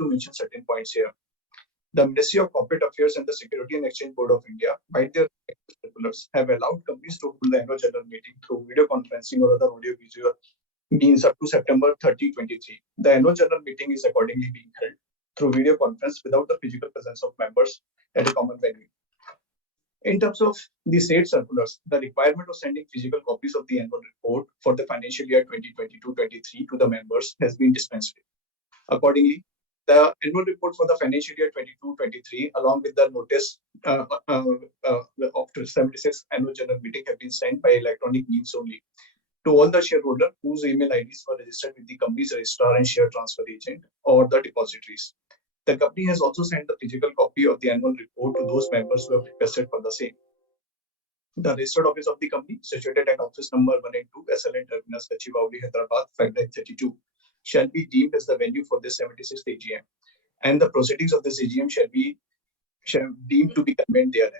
to mention certain points here. The Ministry of Corporate Affairs and the Security and Exchange Board of India, by their circulars, have allowed companies to hold the annual general meeting through video conferencing or other audio-visual means up to September 30, 2023. The annual general meeting is accordingly being held through video conference without the physical presence of members at a common venue. In terms of the state circulars, the requirement of sending physical copies of the annual report for the financial year 2022-23 to the members has been dispensed with. Accordingly, the annual report for the financial year 22-23, along with the notice of 76th annual general meeting, have been sent by electronic means only to all the shareholders whose email IDs were registered with the company's registrar and share transfer agent or the depositories. The company has also sent the physical copy of the annual report to those members who have requested for the same. The registered office of the company, situated at office number 1 and 2, SLN Terminus, Gachibowli, Hyderabad, 5-32, shall be deemed as the venue for this 76th AGM, and the proceedings of this AGM shall deemed to be convened thereat.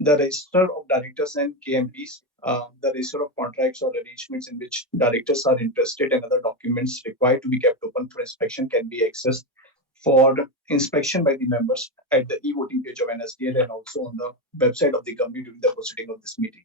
The register of directors and KMPs, the register of contracts or arrangements in which directors are interested, and other documents required to be kept open for inspection can be accessed for inspection by the members at the e-voting page of NSDL and also on the website of the company during the proceeding of this meeting.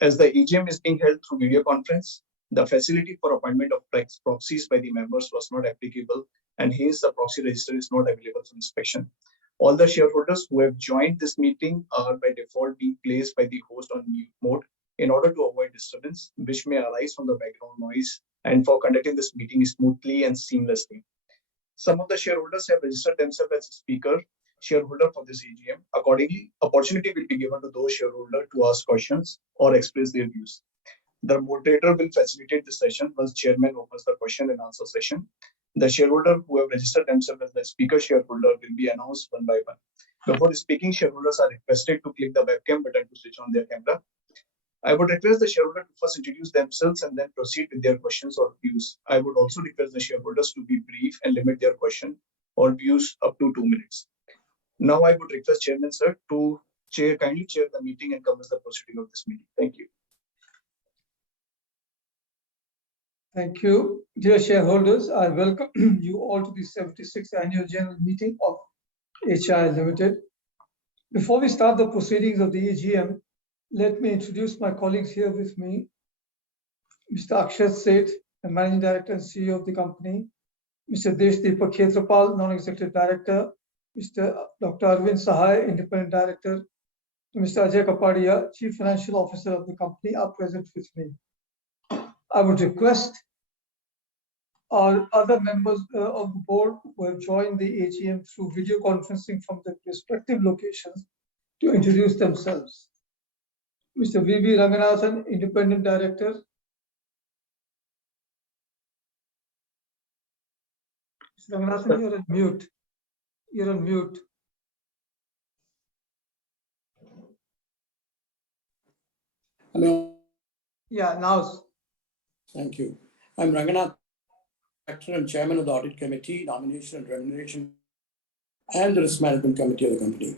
As the AGM is being held through video conference, the facility for appointment of proxies by the members was not applicable, and hence the proxy register is not available for inspection. All the shareholders who have joined this meeting are by default being placed by the host on mute mode in order to avoid disturbance which may arise from the background noise and for conducting this meeting smoothly and seamlessly. Some of the shareholders have registered themselves as speaker shareholder for this AGM. Accordingly, opportunity will be given to those shareholders to ask questions or express their views. The moderator will facilitate the session once chairman opens the question and answer session. The shareholder who have registered themselves as the speaker shareholder will be announced one by one. Before speaking, shareholders are requested to click the webcam button to switch on their camera. I would request the shareholder to first introduce themselves and then proceed with their questions or views. I would also request the shareholders to be brief and limit their question or views up to 2 minutes. Now I would request Chairman Sir to kindly chair the meeting and commence the proceeding of this meeting. Thank you. Thank you. Dear shareholders, I welcome you all to the 76th Annual General Meeting of HIL Limited. Before we start the proceedings of the AGM, let me introduce my colleagues here with me. Mr. Akshat Seth, the Managing Director and CEO of the company. Mr. Deshdeepak Khetrapal, Non-Executive Director. Mr. Dr. Arvind Sahai, Independent Director. Mr. Ajay Kapadia, Chief Financial Officer of the company, are present with me. I would request our other members of the board who have joined the AGM through video conferencing from their respective locations to introduce themselves. Mr. V.V. Ranganathan, Independent Director. Mr. Ranganathan, you're on mute. You're on mute. Hello. Yeah, now. Thank you. I'm Ranganath, Director and Chairman of the Audit Committee, Nomination and Remuneration, and the Risk Management Committee of the company.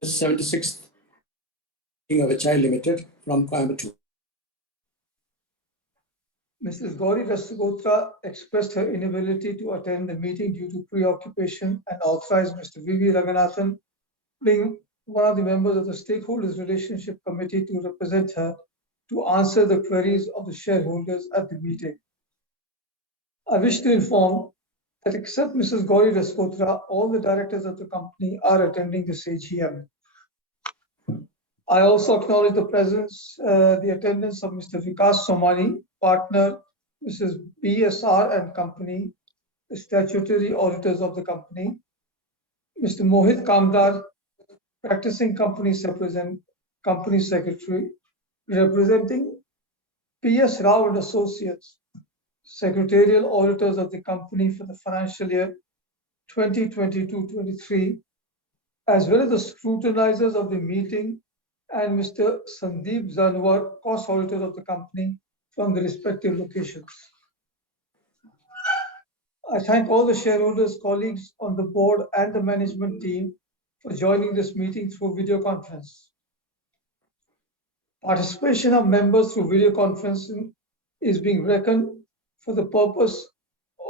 The 76th meeting of HIL Limited from Coimbatore. Mrs. Gauri Rastogotra expressed her inability to attend the meeting due to preoccupation and authorized Mr. V.V. Ranganathan, being one of the members of the Stakeholders Relationship Committee, to represent her to answer the queries of the shareholders at the meeting. I wish to inform that except Mrs. Gauri Rastogotra, all the directors of the company are attending this AGM. I also acknowledge the presence, the attendance of Mr. Vikas Somani, partner, Mrs. BSR and Company, the statutory auditors of the company, Mr. Mohit Kamdar, practicing company secretary, representing P.S. Rao and Associates, secretarial auditors of the company for the financial year 2022-23, as well as the scrutinizers of the meeting, and Mr. Sandeep Zanwar, cost auditor of the company from the respective locations. I thank all the shareholders, colleagues on the board and the management team for joining this meeting through video conference. Participation of members through video conferencing is being reckoned for the purpose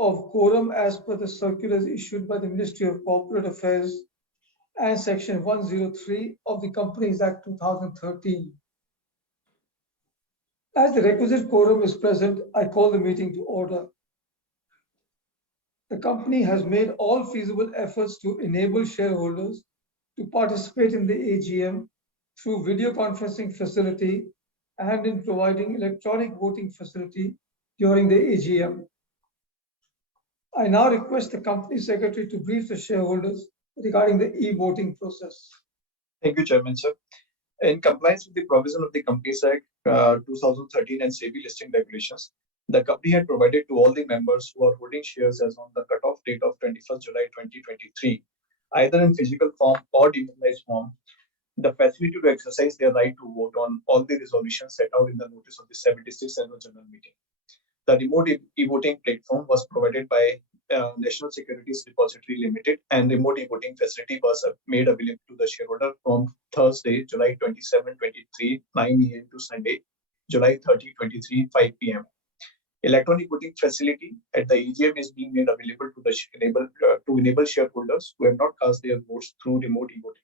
of quorum as per the circulars issued by the Ministry of Corporate Affairs and Section 103 of the Companies Act 2013. As the requisite quorum is present, I call the meeting to order. The company has made all feasible efforts to enable shareholders to participate in the AGM through video conferencing facility and in providing electronic voting facility during the AGM. I now request the company secretary to brief the shareholders regarding the e-voting process. Thank you, Chairman, sir. In compliance with the provision of the Companies Act 2013 and SEBI listing regulations, the company had provided to all the members who are holding shares as on the cutoff date of 21st July 2023, either in physical form or digitalized form, the facility to exercise their right to vote on all the resolutions set out in the notice of the 76th Annual General Meeting. The remote e-voting platform was provided by National Securities Depository Limited, and remote e-voting facility was made available to the shareholder from Thursday, July 27, 23, 9 a.m. to Sunday, July 30, 23, 5 p.m. Electronic voting facility at the AGM is being made available to enable shareholders who have not cast their votes through remote e-voting.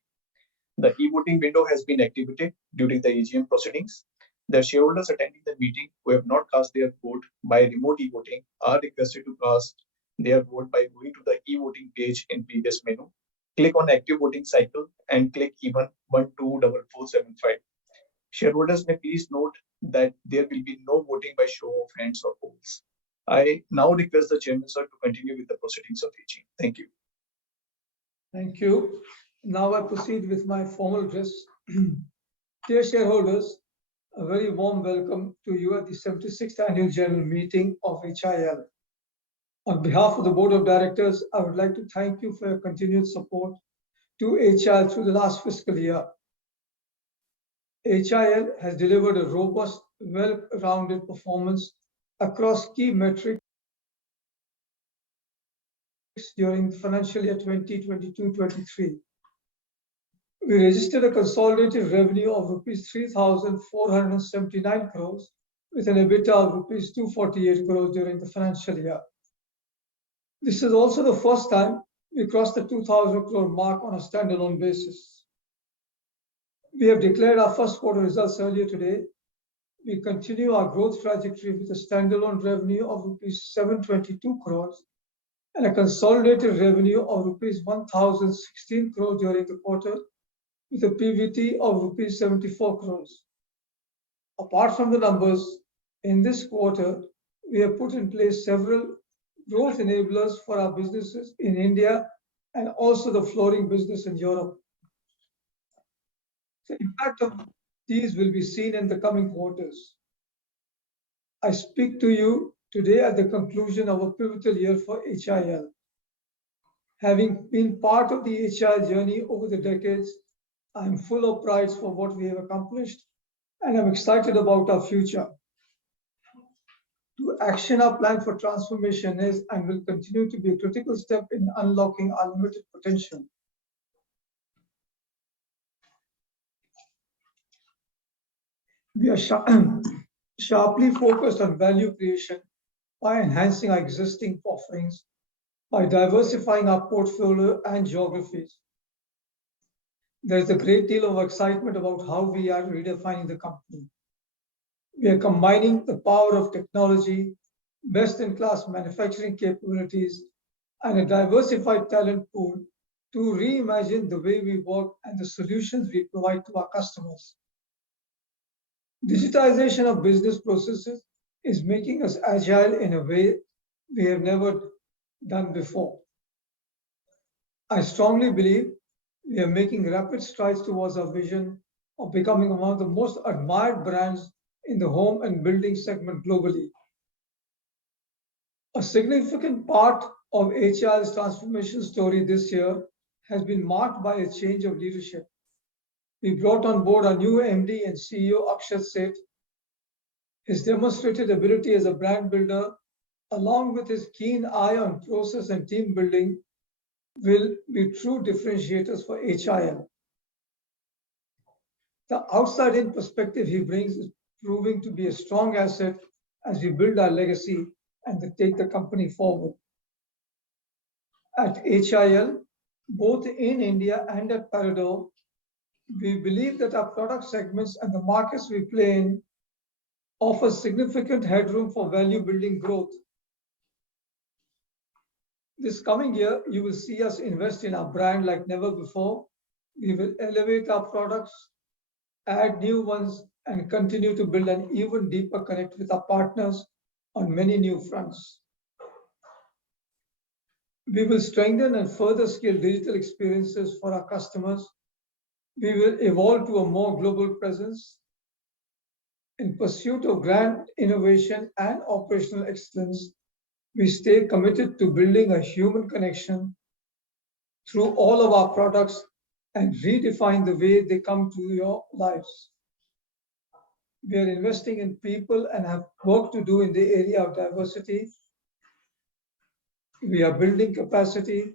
The e-voting window has been activated during the AGM proceedings. The shareholders attending the meeting who have not cast their vote by remote e-voting are requested to cast their vote by going to the e-voting page in previous menu. Click on active voting cycle and click even 124475. Shareholders may please note that there will be no voting by show of hands or polls. I now request the chairman, sir, to continue with the proceedings of AGM. Thank you. Thank you. Now I proceed with my formal address. Dear shareholders, a very warm welcome to you at the 76th Annual General Meeting of HIL. On behalf of the Board of Directors, I would like to thank you for your continued support to HIL through the last fiscal year. HIL has delivered a robust, well-rounded performance across key metrics during the financial year 2022-23. We registered a consolidated revenue of rupees 3,479 crores with an EBITDA of rupees 248 crores during the financial year. This is also the first time we crossed the 2,000 crore mark on a standalone basis. We have declared our first quarter results earlier today. We continue our growth trajectory with a standalone revenue of rupees 722 crores and a consolidated revenue of rupees 1,016 crores during the quarter, with a PBT of rupees 74 crores. Apart from the numbers, in this quarter, we have put in place several growth enablers for our businesses in India and also the flooring business in Europe. The impact of these will be seen in the coming quarters. I speak to you today at the conclusion of a pivotal year for HIL. Having been part of the HIL journey over the decades, I am full of pride for what we have accomplished, and I'm excited about our future. To action our plan for transformation is and will continue to be a critical step in unlocking our limited potential. We are sharply focused on value creation by enhancing our existing offerings, by diversifying our portfolio and geographies. There is a great deal of excitement about how we are redefining the company. We are combining the power of technology, best-in-class manufacturing capabilities, and a diversified talent pool to reimagine the way we work and the solutions we provide to our customers. Digitization of business processes is making us agile in a way we have never done before. I strongly believe we are making rapid strides towards our vision of becoming one of the most admired brands in the home and building segment globally. A significant part of HIL's transformation story this year has been marked by a change of leadership. We brought on board our new MD and CEO, Akshat Seth. His demonstrated ability as a brand builder, along with his keen eye on process and team building, will be true differentiators for HIL. The outside-in perspective he brings is proving to be a strong asset as we build our legacy and take the company forward. At HIL, both in India and at Parador, we believe that our product segments and the markets we play in offer significant headroom for value building growth. This coming year, you will see us invest in our brand like never before. We will elevate our products, add new ones, and continue to build an even deeper connect with our partners on many new fronts. We will strengthen and further scale digital experiences for our customers. We will evolve to a more global presence. In pursuit of grand innovation and operational excellence, we stay committed to building a human connection through all of our products and redefine the way they come to your lives. We are investing in people and have work to do in the area of diversity. We are building capacity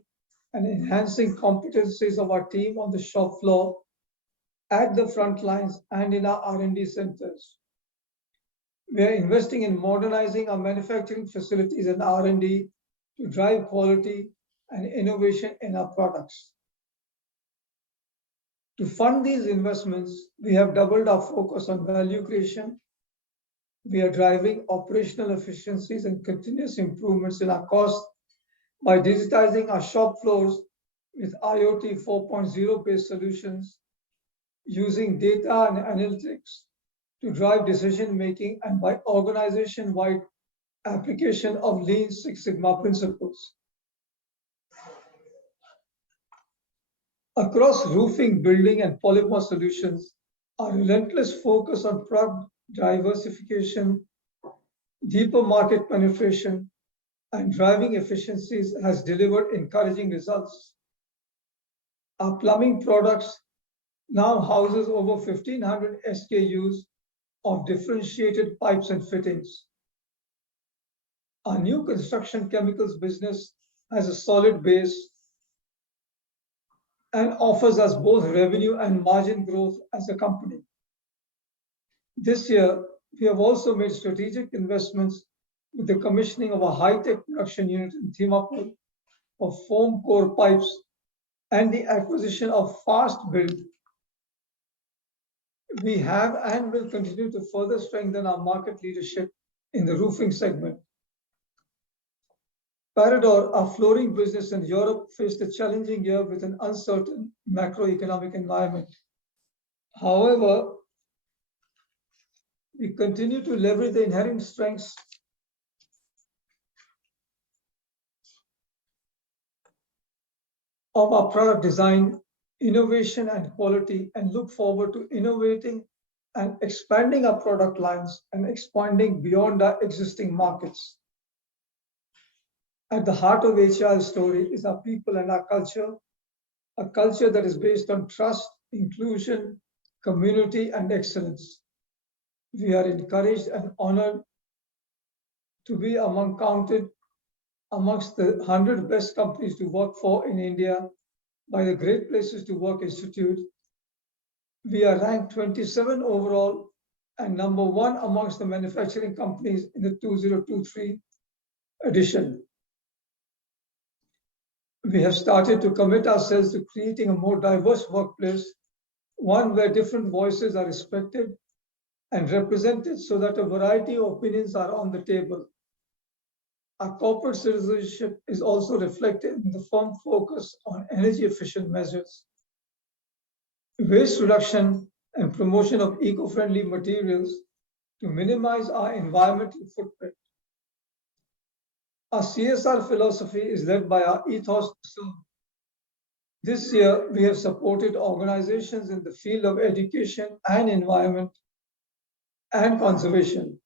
and enhancing competencies of our team on the shop floor, at the front lines, and in our R&D centers. We are investing in modernizing our manufacturing facilities and R&D to drive quality and innovation in our products. To fund these investments, we have doubled our focus on value creation. We are driving operational efficiencies and continuous improvements in our costs by digitizing our shop floors with IoT 4.0 based solutions, using data and analytics to drive decision making, and by organization-wide application of Lean Six Sigma principles. Across roofing, building, and polymer solutions, our relentless focus on product diversification, deeper market penetration, and driving efficiencies has delivered encouraging results. Our plumbing products now houses over 1,500 SKUs of differentiated pipes and fittings. Our new construction chemicals business has a solid base and offers us both revenue and margin growth as a company. This year, we have also made strategic investments with the commissioning of a high-tech production unit in Dimapur for foam core pipes and the acquisition of Fast Build. We have and will continue to further strengthen our market leadership in the roofing segment. Parador, our flooring business in Europe, faced a challenging year with an uncertain macroeconomic environment. However, we continue to leverage the inherent strengths of our product design, innovation, and quality, and look forward to innovating and expanding our product lines and expanding beyond our existing markets. At the heart of HIL's story is our people and our culture, a culture that is based on trust, inclusion, community, and excellence. We are encouraged and honored to be counted amongst the 100 best companies to work for in India by the Great Places to Work Institute. We are ranked 27 overall and number 1 amongst the manufacturing companies in the 2023 edition. We have started to commit ourselves to creating a more diverse workplace, one where different voices are respected and represented so that a variety of opinions are on the table. Our corporate citizenship is also reflected in the firm focus on energy efficient measures, waste reduction, and promotion of eco-friendly materials to minimize our environmental footprint. Our CSR philosophy is led by our ethos to serve. This year, we have supported organizations in the field of education and environment and conservation.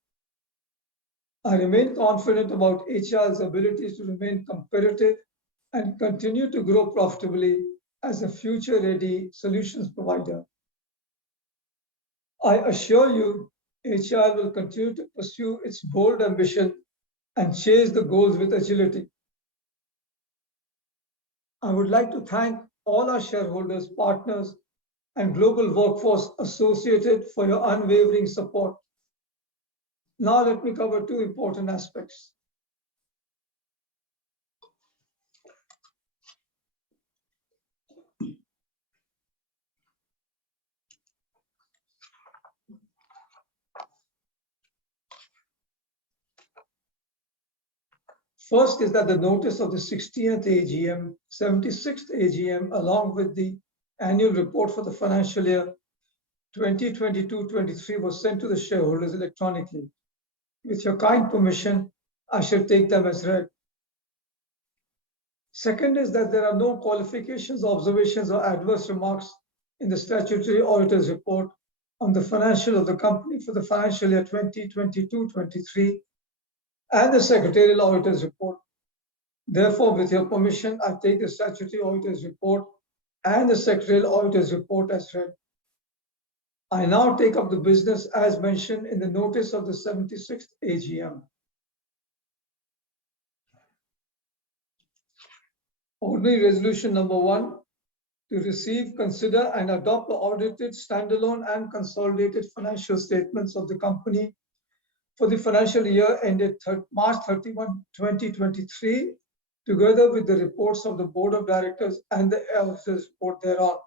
I remain confident about HIL's abilities to remain competitive and continue to grow profitably as a future-ready solutions provider. I assure you, HIL will continue to pursue its bold ambition and chase the goals with agility. I would like to thank all our shareholders, partners, and global workforce associated for your unwavering support. Now let me cover 2 important aspects. First is that the notice of the 60th AGM, 76th AGM, along with the annual report for the financial year 2022-23 was sent to the shareholders electronically. With your kind permission, I shall take them as read. Second is that there are no qualifications, observations, or adverse remarks in the statutory auditor's report on the financial of the company for the financial year 2022-23 and the secretarial auditor's report. Therefore, with your permission, I take the statutory auditor's report and the secretarial auditor's report as read. I now take up the business as mentioned in the notice of the 76th AGM. Ordinary resolution number 1, to receive, consider, and adopt the audited standalone and consolidated financial statements of the company for the financial year ended March 31, 2023, together with the reports of the Board of Directors and the auditor's report thereon.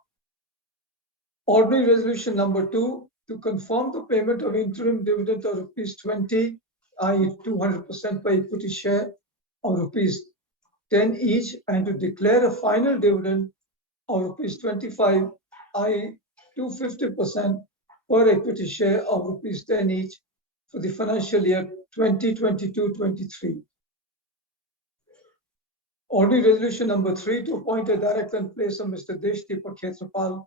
Ordinary resolution number 2, to confirm the payment of interim dividend of rupees 20, i.e. 200% per equity share of rupees 10 each, and to declare a final dividend of rupees 25, i.e. 250% per equity share of rupees 10 each for the financial year 2022-23. Ordinary resolution number 3, to appoint a director in place of Mr. Deshdeepak Khetrapal,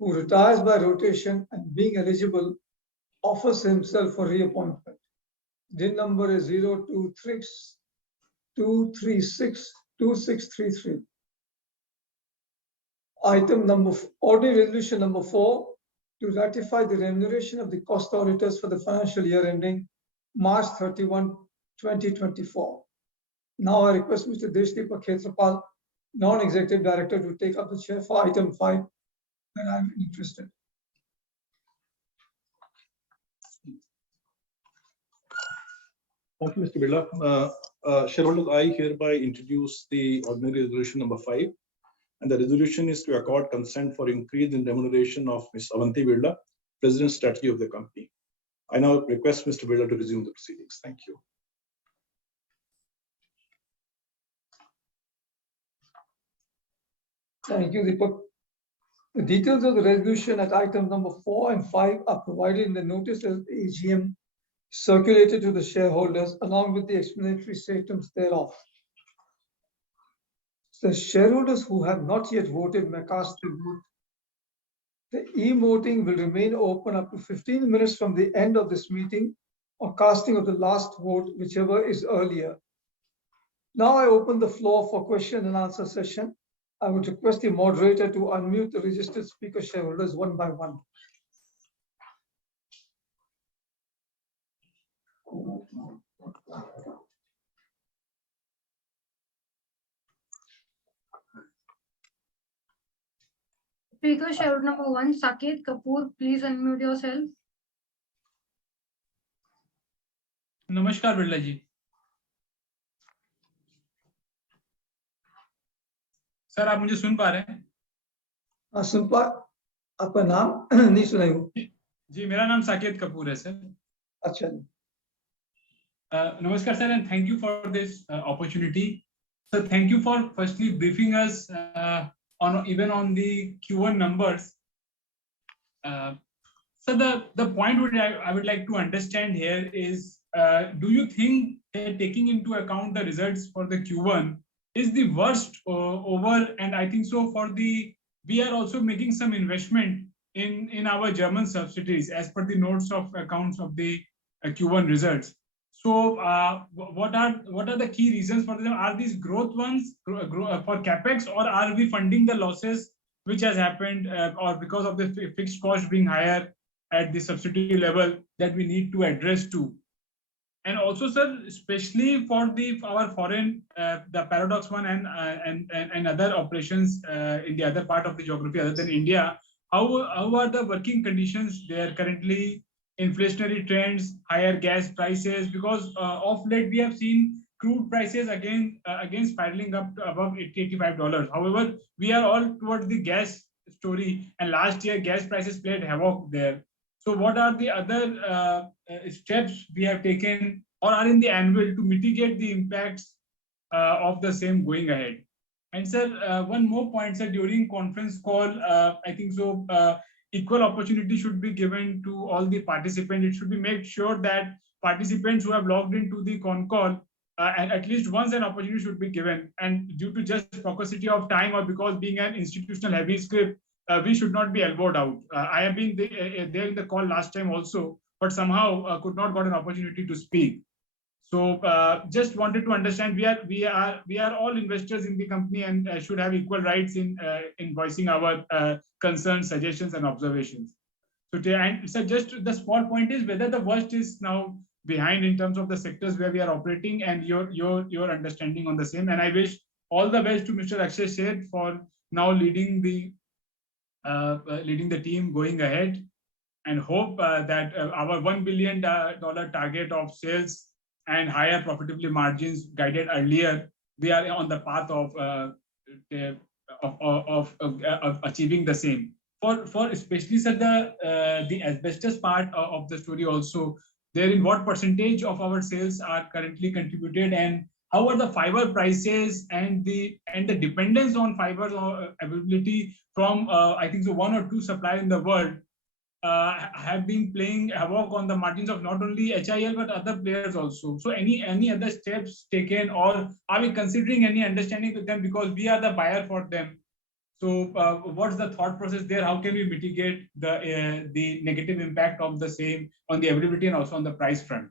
who retires by rotation and being eligible, offers himself for reappointment. DIN number is 0232362633. Ordinary resolution number 4, to ratify the remuneration of the cost auditors for the financial year ending March 31, 2024. Now I request Mr. Deshdeepak Khetrapal, Non-Executive Director, to take up the chair for item 5, where I'm interested. Thank you, Mr. Birla. Shareholders, I hereby introduce the ordinary resolution number 5. And the resolution is to accord consent for increase in remuneration of Ms. Avanti Birla, President Strategy of the company. I now request Mr. Birla to resume the proceedings. Thank you. Thank you, Deepak. The details of the resolution at item number 4 and 5 are provided in the notice of the AGM circulated to the shareholders along with the explanatory statements thereof. The shareholders who have not yet voted may cast their vote. The e-voting will remain open up to 15 minutes from the end of this meeting or casting of the last vote, whichever is earlier. Now I open the floor for question and answer session. I would request the moderator to unmute the registered speaker shareholders one by one. Speaker shareholder number 1, Saket Kapoor, please unmute yourself. नमस्कार बिरला जी। Sir आप मुझे सुन पा रहे हैं? सुन पा, आपका नाम नहीं सुनाई हूँ। जी मेरा नाम साकेत कपूर है सर। अच्छा। नमस्कार sir, and thank you for this opportunity. So thank you for firstly briefing us on the Q1 numbers. So the point I would like to understand here is, do you think that taking into account the results for the Q1 is the worst over, and I think so we are also making some investment in our German subsidiaries as per the notes of accounts of the Q1 results. So what are the key reasons for them? Are these growth ones for capex, or are we funding the losses which has happened or because of the fixed cost being higher at the subsidiary level that we need to address to? And also, sir, especially for our foreign, the Paradox one and other operations in the other part of the geography other than India, how are the working conditions there currently? Inflationary trends, higher gas prices, because of late we have seen crude prices again spiraling up to above $85. However, we are all towards the gas story, and last year gas prices played havoc there. So what are the other steps we have taken or are in the annual to mitigate the impacts of the same going ahead. And sir, one more point, sir, during conference call, I think so, equal opportunity should be given to all the participants. It should be made sure that participants who have logged into the con call, and at least once an opportunity should be given. And due to just paucity of time, or because being an institutional heavy script, we should not be elbowed out. I have been there in the call last time also, but somehow could not got an opportunity to speak. So just wanted to understand, we are all investors in the company and should have equal rights in voicing our concerns, suggestions, and observations. So just the small point is whether the worst is now behind in terms of the sectors where we are operating, and your understanding on the same. And I wish all the best to Mr. Akshay Sheth for now leading the team going ahead, and hope that our $1 billion target of sales and higher profitability margins guided earlier, we are on the path of achieving the same. For especially, sir, the asbestos part of the story also, there in what percentage of our sales are currently contributed, and how are the fiber prices and the dependence on fiber availability from I think so one or two suppliers in the world have been playing havoc on the margins of not only HIL but other players also. So any other steps taken, or are we considering any understanding with them, because we are the buyer for them? So what's the thought process there? How can we mitigate the negative impact of the same on the availability and also on the price front?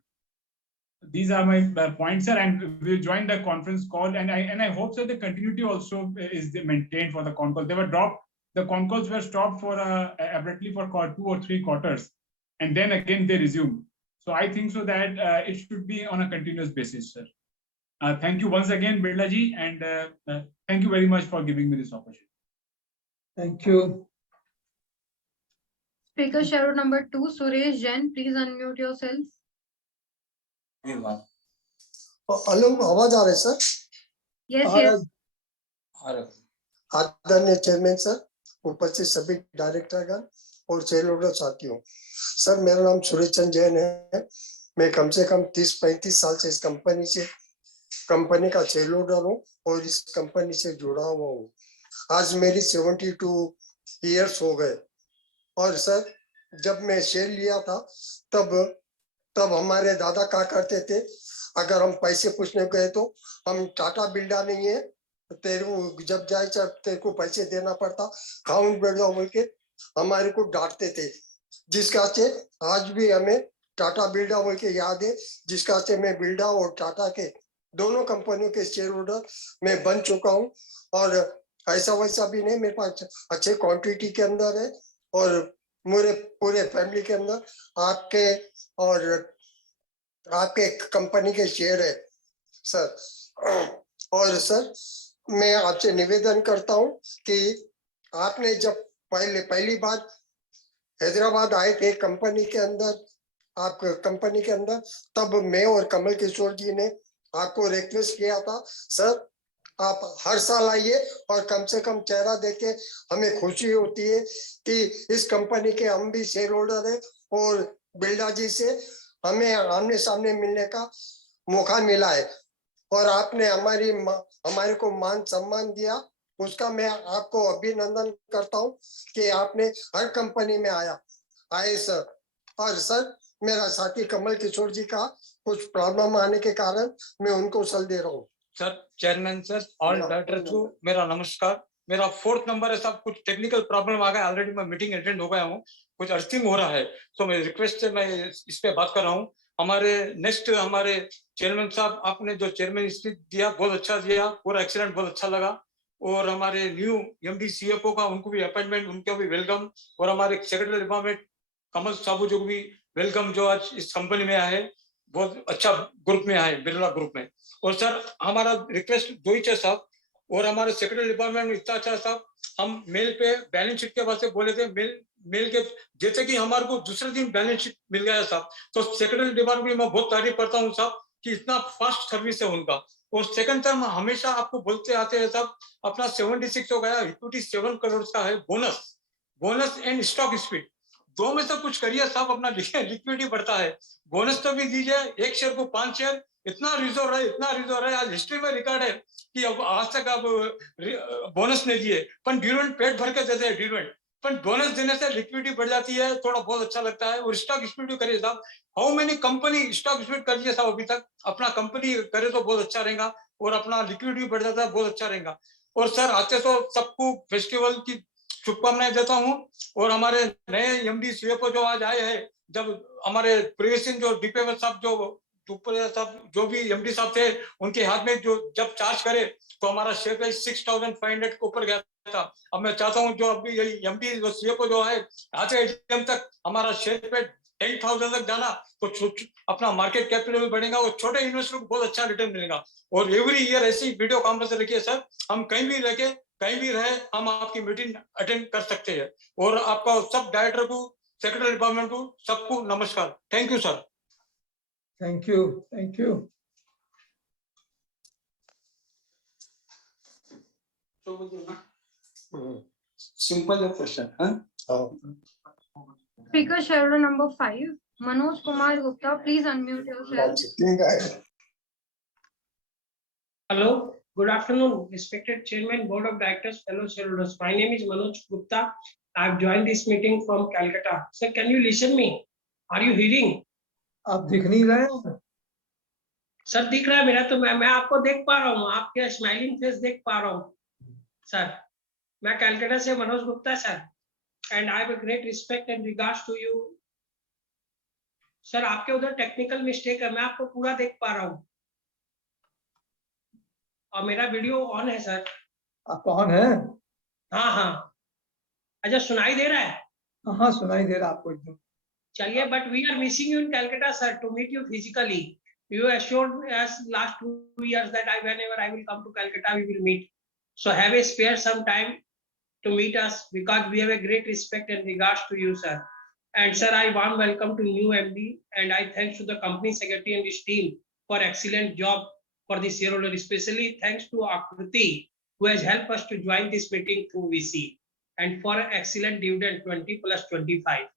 These are my points, sir, and we'll join the conference call. And I hope that the continuity also is maintained for the con call. They were dropped. The con calls were stopped for abruptly for 2 or 3 quarters, and then again they resumed. So I think so that it should be on a continuous basis, sir. Thank you once again, Birlaji, and thank you very much for giving me this opportunity. Thank you. Speaker shadow number 2, Suresh Jain, please unmute yourself. Hello, आवाज आ रहा है sir? Yes, yes. आदरणीय chairman sir, उपस्थित सभी डायरेक्टरगण और share holder साथियों, sir मेरा नाम सुरेश चंद जैन है। मैं कम से कम 30-35 साल से इस कंपनी का शेयर होल्डर हूँ और इस कंपनी से जुड़ा हुआ हूँ। आज मेरी 72 इयर्स हो गए। और सर जब मैं शेयर लिया था तब हमारे दादा कहा करते थे, अगर हम पैसे पूछने गए तो हम टाटा बिल्डा नहीं है, तेरे को जब जाए तेरे को पैसे देना पड़ता, खाऊं बैठ जाओ बोल के हमारे को डांटते थे। जिसका से आज भी हमें टाटा बिल्डा बोल के याद है, जिसका से मैं बिल्डा और टाटा के दोनों कंपनियों के शेयर होल्डर मैं बन चुका हूँ। और ऐसा वैसा भी नहीं, मेरे पास अच्छे क्वांटिटी के अंदर है और मेरे पूरे फैमिली के अंदर आपके कंपनी के शेयर है सर। और सर मैं आपसे निवेदन करता हूं कि आपने जब पहली बार हैदराबाद आए थे कंपनी के अंदर, तब मैं और कमल किशोर जी ने आपको रिक्वेस्ट किया था, सर आप हर साल आइए और कम से कम चेहरा देखे हमें खुशी होती है कि इस कंपनी के हम भी शेयर होल्डर है और बिल्डा जी से हमें आमने सामने मिलने का मौका मिला है। और आपने हमारे को मान सम्मान दिया, उसका मैं आपको अभिनंदन करता हूं कि आपने हर कंपनी में आए सर। और सर मेरा साथी कमल किशोर जी का कुछ प्रॉब्लम आने के कारण मैं उनको सल दे रहा हूँ। Sir chairman sir, all directors को मेरा नमस्कार। मेरा 4th नंबर है साहब, कुछ टेक्निकल प्रॉब्लम आ गया, ऑलरेडी मैं मीटिंग अटेंड हो गया हूँ, कुछ अर्थिंग हो रहा है, तो मैं रिक्वेस्ट से मैं इस पे बात कर रहा हूँ। हमारे चेयरमैन साहब, आपने जो चेयरमैन स्पीच दिया बहुत अच्छा दिया, पूरा एक्सीलेंट, बहुत अच्छा लगा। और हमारे न्यू MD CFO का उनको भी अपॉइंटमेंट, उनको भी वेलकम। और हमारे सेक्रेटरी डिपार्टमेंट कमल साहू जो भी वेलकम, जो आज इस कंपनी में आए, बहुत अच्छा ग्रुप में आए, बिरला ग्रुप में। और सर हमारा रिक्वेस्ट दो ही साहब, और हमारे सेक्रेटरी डिपार्टमेंट में इतना अच्छा साहब, हम मेल पे बैलेंस शीट के वास्ते बोले थे, मेल के जैसे कि हमारे को दूसरे दिन बैलेंस शीट मिल गया साहब, तो सेक्रेटरी डिपार्टमेंट में बहुत तारीफ करता हूँ साहब कि इतना फास्ट सर्विस है उनका। और सेकंड टर्म हमेशा आपको बोलते आते हैं साहब, अपना 76 हो गया, इक्विटी 7 करोड़ का है, बोनस एंड स्टॉक स्पीड दो में से कुछ करिए साहब, अपना लिक्विडिटी बढ़ता है, बोनस तो भी दीजिए, एक शेयर को 5 शेयर, इतना रिजर्व है, इतना रिजर्व है, आज हिस्ट्री में रिकॉर्ड है कि अब आज तक अब बोनस नहीं दिए, पर डिविडेंड पेट भर के देते हैं डिविडेंड, पर बोनस देने से लिक्विडिटी बढ़ जाती है, थोड़ा बहुत अच्छा लगता है। और स्टॉक स्प्लिट करिए साहब, how many company stock split कर दिए साहब अभी तक, अपना कंपनी करे तो बहुत अच्छा रहेगा और अपना लिक्विडिटी बढ़ जाता है, बहुत अच्छा रहेगा। और सर आते तो सबको फेस्टिवल की शुभकामनाएं देता हूँ। और हमारे नए एमडी सीएफओ जो आज आए हैं, जब हमारे प्रेसिडेंट जो डीपीएम साहब जो भी एमडी साहब थे, उनके हाथ में जो जब चार्ज करे तो हमारा शेयर प्राइस 6500 के ऊपर गया था। अब मैं चाहता हूँ जो अभी एमडी जो सीएफओ जो है आज एजीएम तक हमारा शेयर प्राइस 10,000 तक जाना तो अपना मार्केट कैपिटल बढ़ेगा और छोटे इन्वेस्टर को बहुत अच्छा रिटर्न मिलेगा। और एवरी ईयर ऐसी वीडियो कॉन्फ्रेंस रखिए सर, हम कहीं भी रहे हम आपकी मीटिंग अटेंड कर सकते हैं। और आपका सब डायरेक्टर को, सेक्रेटरी डिपार्टमेंट को, सबको नमस्कार। Thank you sir. Thank you. Thank you. Simple question, huh? Speaker shareholder number 5, Manoj Kumar Gupta, please unmute yourself. Hello, good afternoon, respected Chairman, Board of Directors, fellow shareholders. My name is Manoj Gupta. I have joined this meeting from Calcutta. Sir, can you listen me? Are you hearing? आप दिख नहीं रहे हैं? Sir दिख रहा है मेरा, तो मैं आपको देख पा रहा हूँ, आपके स्माइलिंग फेस देख पा रहा हूँ सर। मैं कैलकाटा से Manoj Gupta sir, and I have a great respect and regards to you sir. आपके उधर टेक्निकल मिस्टेक है, मैं आपको पूरा देख पा रहा हूँ और मेरा वीडियो ऑन है सर। आप ऑन है? हाँ हाँ, अच्छा सुनाई दे रहा है? हाँ सुनाई दे रहा है आपको एकदम। चलिए, but we are missing you in Calcutta, sir, to meet you physically. You assured us last 2 years that whenever I will come to Calcutta, we will meet. So have a spare some time to meet us, because we have a great respect and regards to you, sir. And sir, I warm welcome to new MD, and I thanks to the company secretary and his team for excellent job for the shareholder. Especially thanks to Akriti, who has helped us to join this meeting through VC, and for excellent dividend 20 plus 25.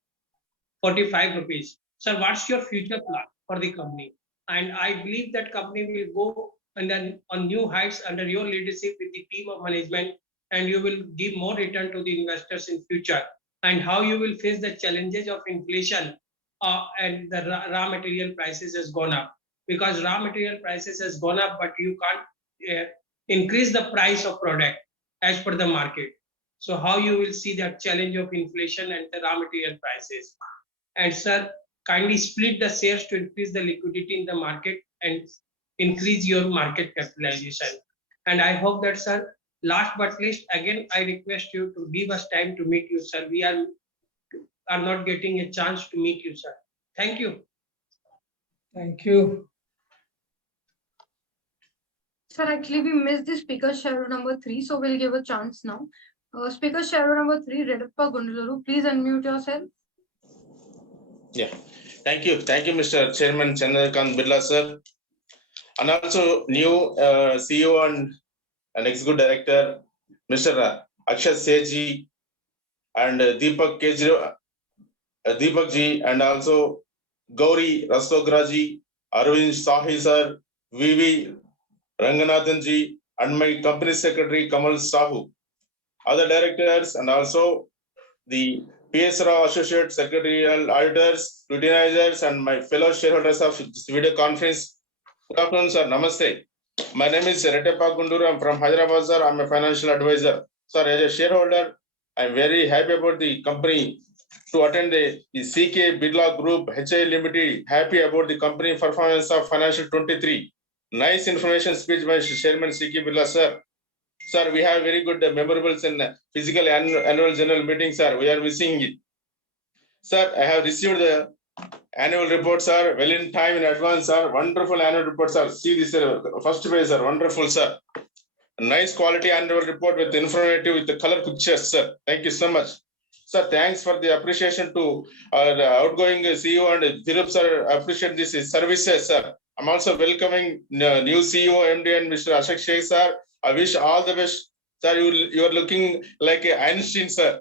45 rupees. Sir, what's your future plan for the company? And I believe that company will go on new heights under your leadership with the team of management, and you will give more return to the investors in future. And how you will face the challenges of inflation and the raw material prices has gone up, because raw material prices has gone up, but you can't increase the price of product as per the market. So how you will see that challenge of inflation and the raw material prices? And sir, kindly split the shares to increase the liquidity in the market and increase your market capitalization. And I hope that, sir, last but least, again, I request you to give us time to meet you, sir. We are not getting a chance to meet you, sir. Thank you. Thank you. Sir, actually we missed the speaker shareholder number 3, so we'll give a chance now. Speaker shareholder number 3, Redappa Gundalaru, please unmute yourself. Yeah, thank you, Mr. Chairman Chandrakant Birla sir, and also new CEO and Executive Director Mr. Akshat Sethi and Deepak ji, and also Gauri Rastograji, Arvind Sahi sir, VV Ranganathan ji, and my company secretary Kamal Sahu, other directors, and also the PSRO Associate Secretarial Auditors, Scrutinizers, and my fellow shareholders of this video conference. Good afternoon, sir. Namaste. My name is Redappa Gundalaru. I'm from Hyderabad, sir. I'm a financial advisor. Sir, as a shareholder, I'm very happy about the company to attend the CK Birla Group HIL Limited. Happy about the company performance of financial 23. Nice information speech by Chairman CK Birla, sir. Sir, we have very good memorables in physical annual general meeting, sir. We are missing it. Sir, I have received the annual report, sir, well in time in advance, sir. Wonderful annual report, sir. See this first page, sir. Wonderful, sir. Nice quality annual report with informative, with the color pictures, sir. Thank you so much. Sir, thanks for the appreciation to our outgoing CEO and Thirup, sir. Appreciate this services, sir. I'm also welcoming new CEO, MD, and Mr. Ashok Sheikh, sir. I wish all the best, sir. You are looking like an Einstein, sir.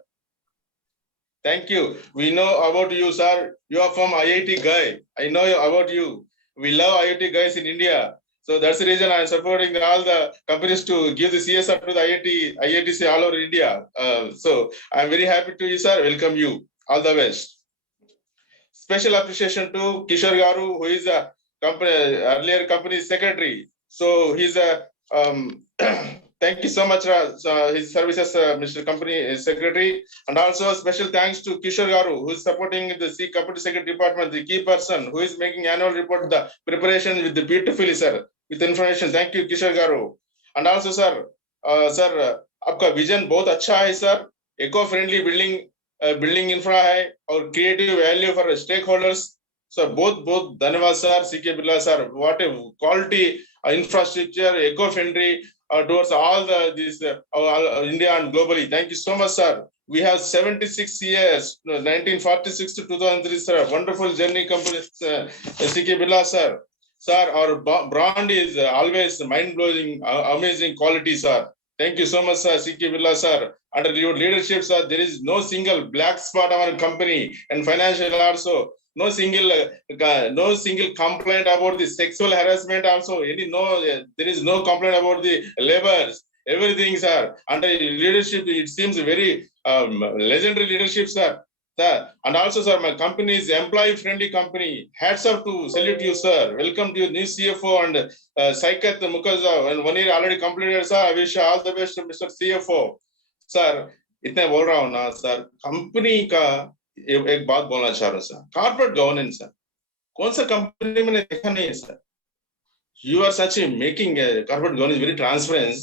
Thank you. We know about you, sir. You are from IIT guy. I know about you. We love IIT guys in India. So that's the reason I'm supporting all the companies to give the CSR to the IITC all over India. So I'm very happy to you, sir. Welcome you. All the best. Special appreciation to Kishore Garu, who is a company earlier company secretary. So he's a thank you so much, his services, Mr. Company Secretary, and also special thanks to Kishore Garu, who is supporting the C Company Secretary Department, the key person who is making annual report, the preparation with the beautifully, sir, with information. Thank you, Kishore Garu. And also, sir, आपका vision बहुत अच्छा है, sir. Eco-friendly building infra है और creative value for stakeholders. So both धन्यवाद, sir. CK Birla, sir. What a quality infrastructure, eco-friendly. Towards all this India and globally. Thank you so much, sir. We have 76 years, 1946 to 2003, sir. Wonderful journey, company, CK Birla, sir. Sir, our brand is always mind-blowing, amazing quality, sir. Thank you so much, sir, CK Birla, sir. Under your leadership, sir, there is no single black spot on our company and financial also. No single complaint about the sexual harassment also. There is no complaint about the labors. Everything, sir. Under leadership, it seems very legendary leadership, sir. And also, sir, my company is employee-friendly company. Hats off to salute you, sir. Welcome to your new CFO and Saikat Mukherjee. And 1 year already completed, sir. I wish you all the best, Mr. CFO. Sir, इतने बोल रहा हूँ ना, sir. Company का एक बात बोलना चाह रहा हूँ, सर. Corporate governance, sir. कौन सा कंपनी मैंने देखा नहीं है, sir. You are such a making corporate governance very transparent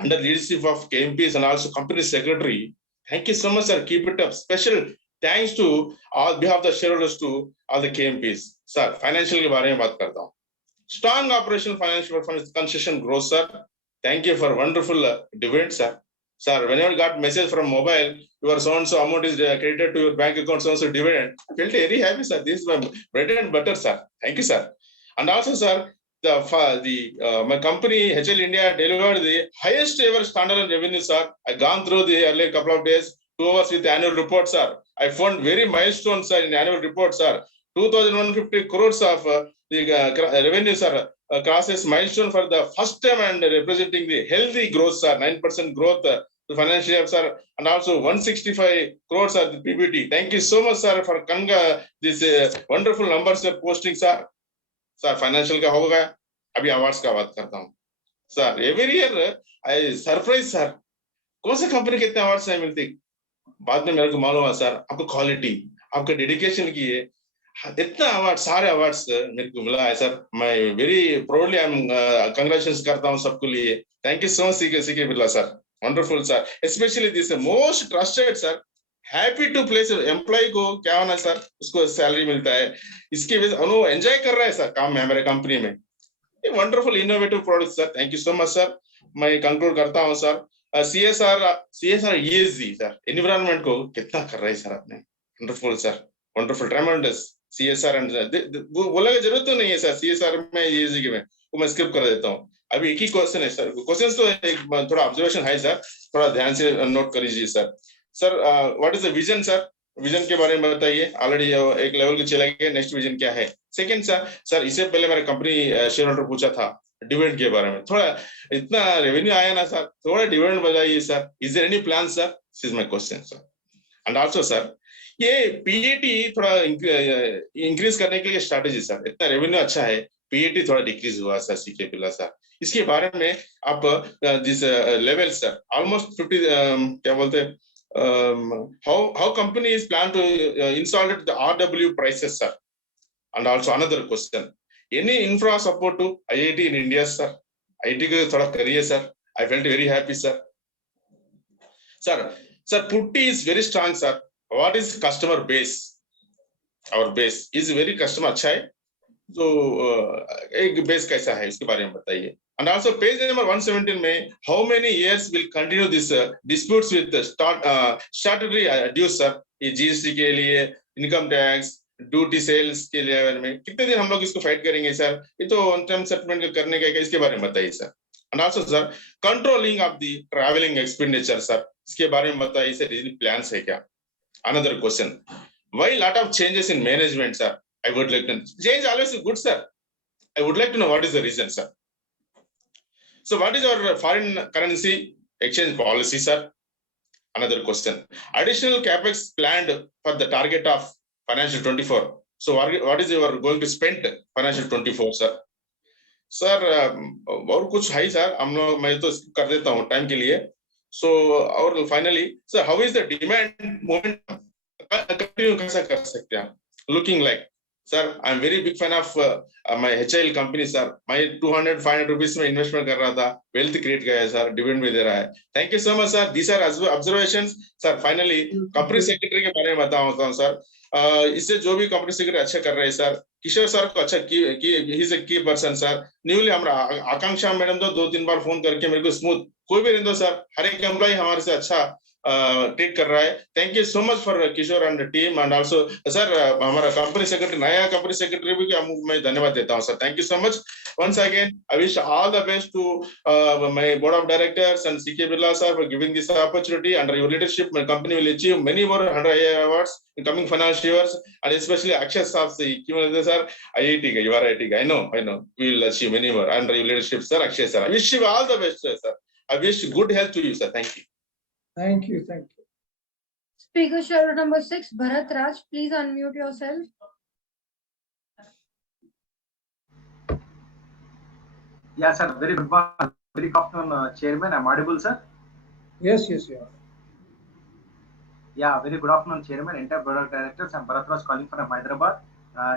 under leadership of KMPs and also company secretary. Thank you so much, sir. Keep it up. Special thanks to all behalf of the shareholders to all the KMPs. Sir, financial के बारे में बात करता हूँ. Strong operational financial performance, consistent growth, sir. Thank you for wonderful dividend, sir. Sir, whenever you got message from mobile, your so-and-so amount is credited to your bank account, so-and-so dividend. I felt very happy, sir. This is my bread and butter, sir. Thank you, sir. And also, sir, my company, HL India, delivered the highest ever standalone revenue, sir. I gone through the earlier couple of days, 2 hours with the annual report, sir. I found very milestone, sir, in the annual report, sir. 2,150 crores of the revenue, sir. Crosses milestone for the first time and representing the healthy growth, sir. 9% growth, the financial year, sir. And also 165 crores of the PBT. Thank you so much, sir, for this wonderful numbers of posting, sir. Sir, financial का हो गया. अभी awards का बात करता हूँ. Sir, every year I surprise, sir. कौन सा कंपनी कितने awards नहीं मिलती? बाद में मेरे को मालूम है, sir. आपको quality, आपका dedication की है. इतना अवार्ड, सारे अवार्ड्स मेरे को मिला है, सर. मैं very proudly congratulations करता हूँ सबको लिए. Thank you so much, CK Birla, sir. Wonderful, sir. Especially this most trusted, sir. Happy to place employee को क्या होना, सर, उसको सैलरी मिलता है. इसकी वजह से एंजॉय कर रहा है, सर, काम में हमारे कंपनी में. Wonderful innovative product, sir. Thank you so much, sir. मैं कंक्लूड करता हूँ, sir. CSR ESG, sir, environment को कितना कर रहे हैं, सर, आपने. Wonderful, sir. Wonderful, ट्रेमेंडस. CSR and बोलने की जरूरत तो नहीं है, सर. CSR में ESG के में वो मैं स्किप कर देता हूँ. अभी एक ही क्वेश्चन है, सर. क्वेश्चंस तो एक थोड़ा ऑब्जर्वेशन है, सर. थोड़ा ध्यान से नोट कर लीजिए, sir. Sir, what is the vision, sir? Vision के बारे में बताइए. ऑलरेडी एक लेवल के चले गए. नेक्स्ट विजन क्या है? सेकंड, सर, इससे पहले मेरे कंपनी शेयर होल्डर पूछा था डिविडेंड के बारे में. थोड़ा इतना रेवेन्यू आया ना, सर, थोड़ा डिविडेंड बताइए, sir. Is there any plan, sir? This is my question, sir. And also, sir, ये PAT थोड़ा इंक्रीज करने के लिए स्ट्रेटजी, सर. इतना रेवेन्यू अच्छा है, PAT थोड़ा डिक्रीज हुआ, सर. CK Birla, सर, इसके बारे में आप दिस लेवल, सर, ऑलमोस्ट 50 क्या बोलते हैं, how company is plan to install it the RW prices, sir. And also another question, any infra support to IIT in India, sir? IIT को थोड़ा करिए, sir. I felt very happy, sir. Sir, Putty is very strong, sir. What is customer base? Our base is very customer अच्छा है. तो एक base कैसा है, इसके बारे में बताइए. And also page number 117 में how many years will continue this disputes with statutory dues, sir? ये GST के लिए, इनकम टैक्स, ड्यूटी सेल्स के लेवल में कितने दिन हम लोग इसको फाइट करेंगे, सर? ये तो ऑन टाइम सेटलमेंट करने का, इसके बारे में बताइए, sir. And also, sir, controlling of the traveling expenditure, sir, इसके बारे में बताइए, सर. प्लान्स है क्या? Another question. Why lot of changes in management, sir? I would like to change always is good, sir. I would like to know what is the reason, sir. So what is our foreign currency exchange policy, sir? Another question. Additional capex planned for the target of financial 24. So what is your going to spend financial 24, sir? Sir और कुछ है sir हम लोग मैं तो कर देता हूँ टाइम के लिए सो और finally sir how is the demand momentum continue कैसा कर सकते हैं looking like sir I am very big fan of my HIL company sir मैं 200-500 रुपीस में इन्वेस्टमेंट कर रहा था वेल्थ क्रिएट किया है सर डिविडेंड भी दे रहा है thank you so much sir these are observations sir finally company secretary के बारे में बताता हूँ सर इससे जो भी कंपनी सेक्रेटरी अच्छा कर रहे हैं सर किशोर सर को अच्छा की पर्सन सर न्यूली हमारा आकांक्षा मैडम तो 2-3 बार फोन करके मेरे को स्मूथ कोई भी रहने दो सर हर एक एम्प्लॉय हमारे से अच्छा ट्रीट कर रहा है thank you so much for Kishore and team and also sir हमारा कंपनी सेक्रेटरी नया कंपनी सेक्रेटरी भी मैं धन्यवाद देता हूं sir thank you so much once again I wish all the best to my board of directors and CK Birla sir for giving this opportunity under your leadership my company will achieve many more 100 IA awards in coming financial years and especially Akshay sir sir IIT guy, you are IIT guy. I know. We will achieve many more under your leadership, sir. Akshay, sir. I wish you all the best, sir. I wish good health to you, sir. Thank you. Thank you. Thank you. Speaker shareholder number 6, Bharat Raj, please unmute yourself. Yeah, sir. Very good morning. Very good afternoon, Chairman. I'm audible, sir. Yes, yes, you are. Yeah, very good afternoon, Chairman, entire board of directors. I'm Bharat Raj calling from Hyderabad.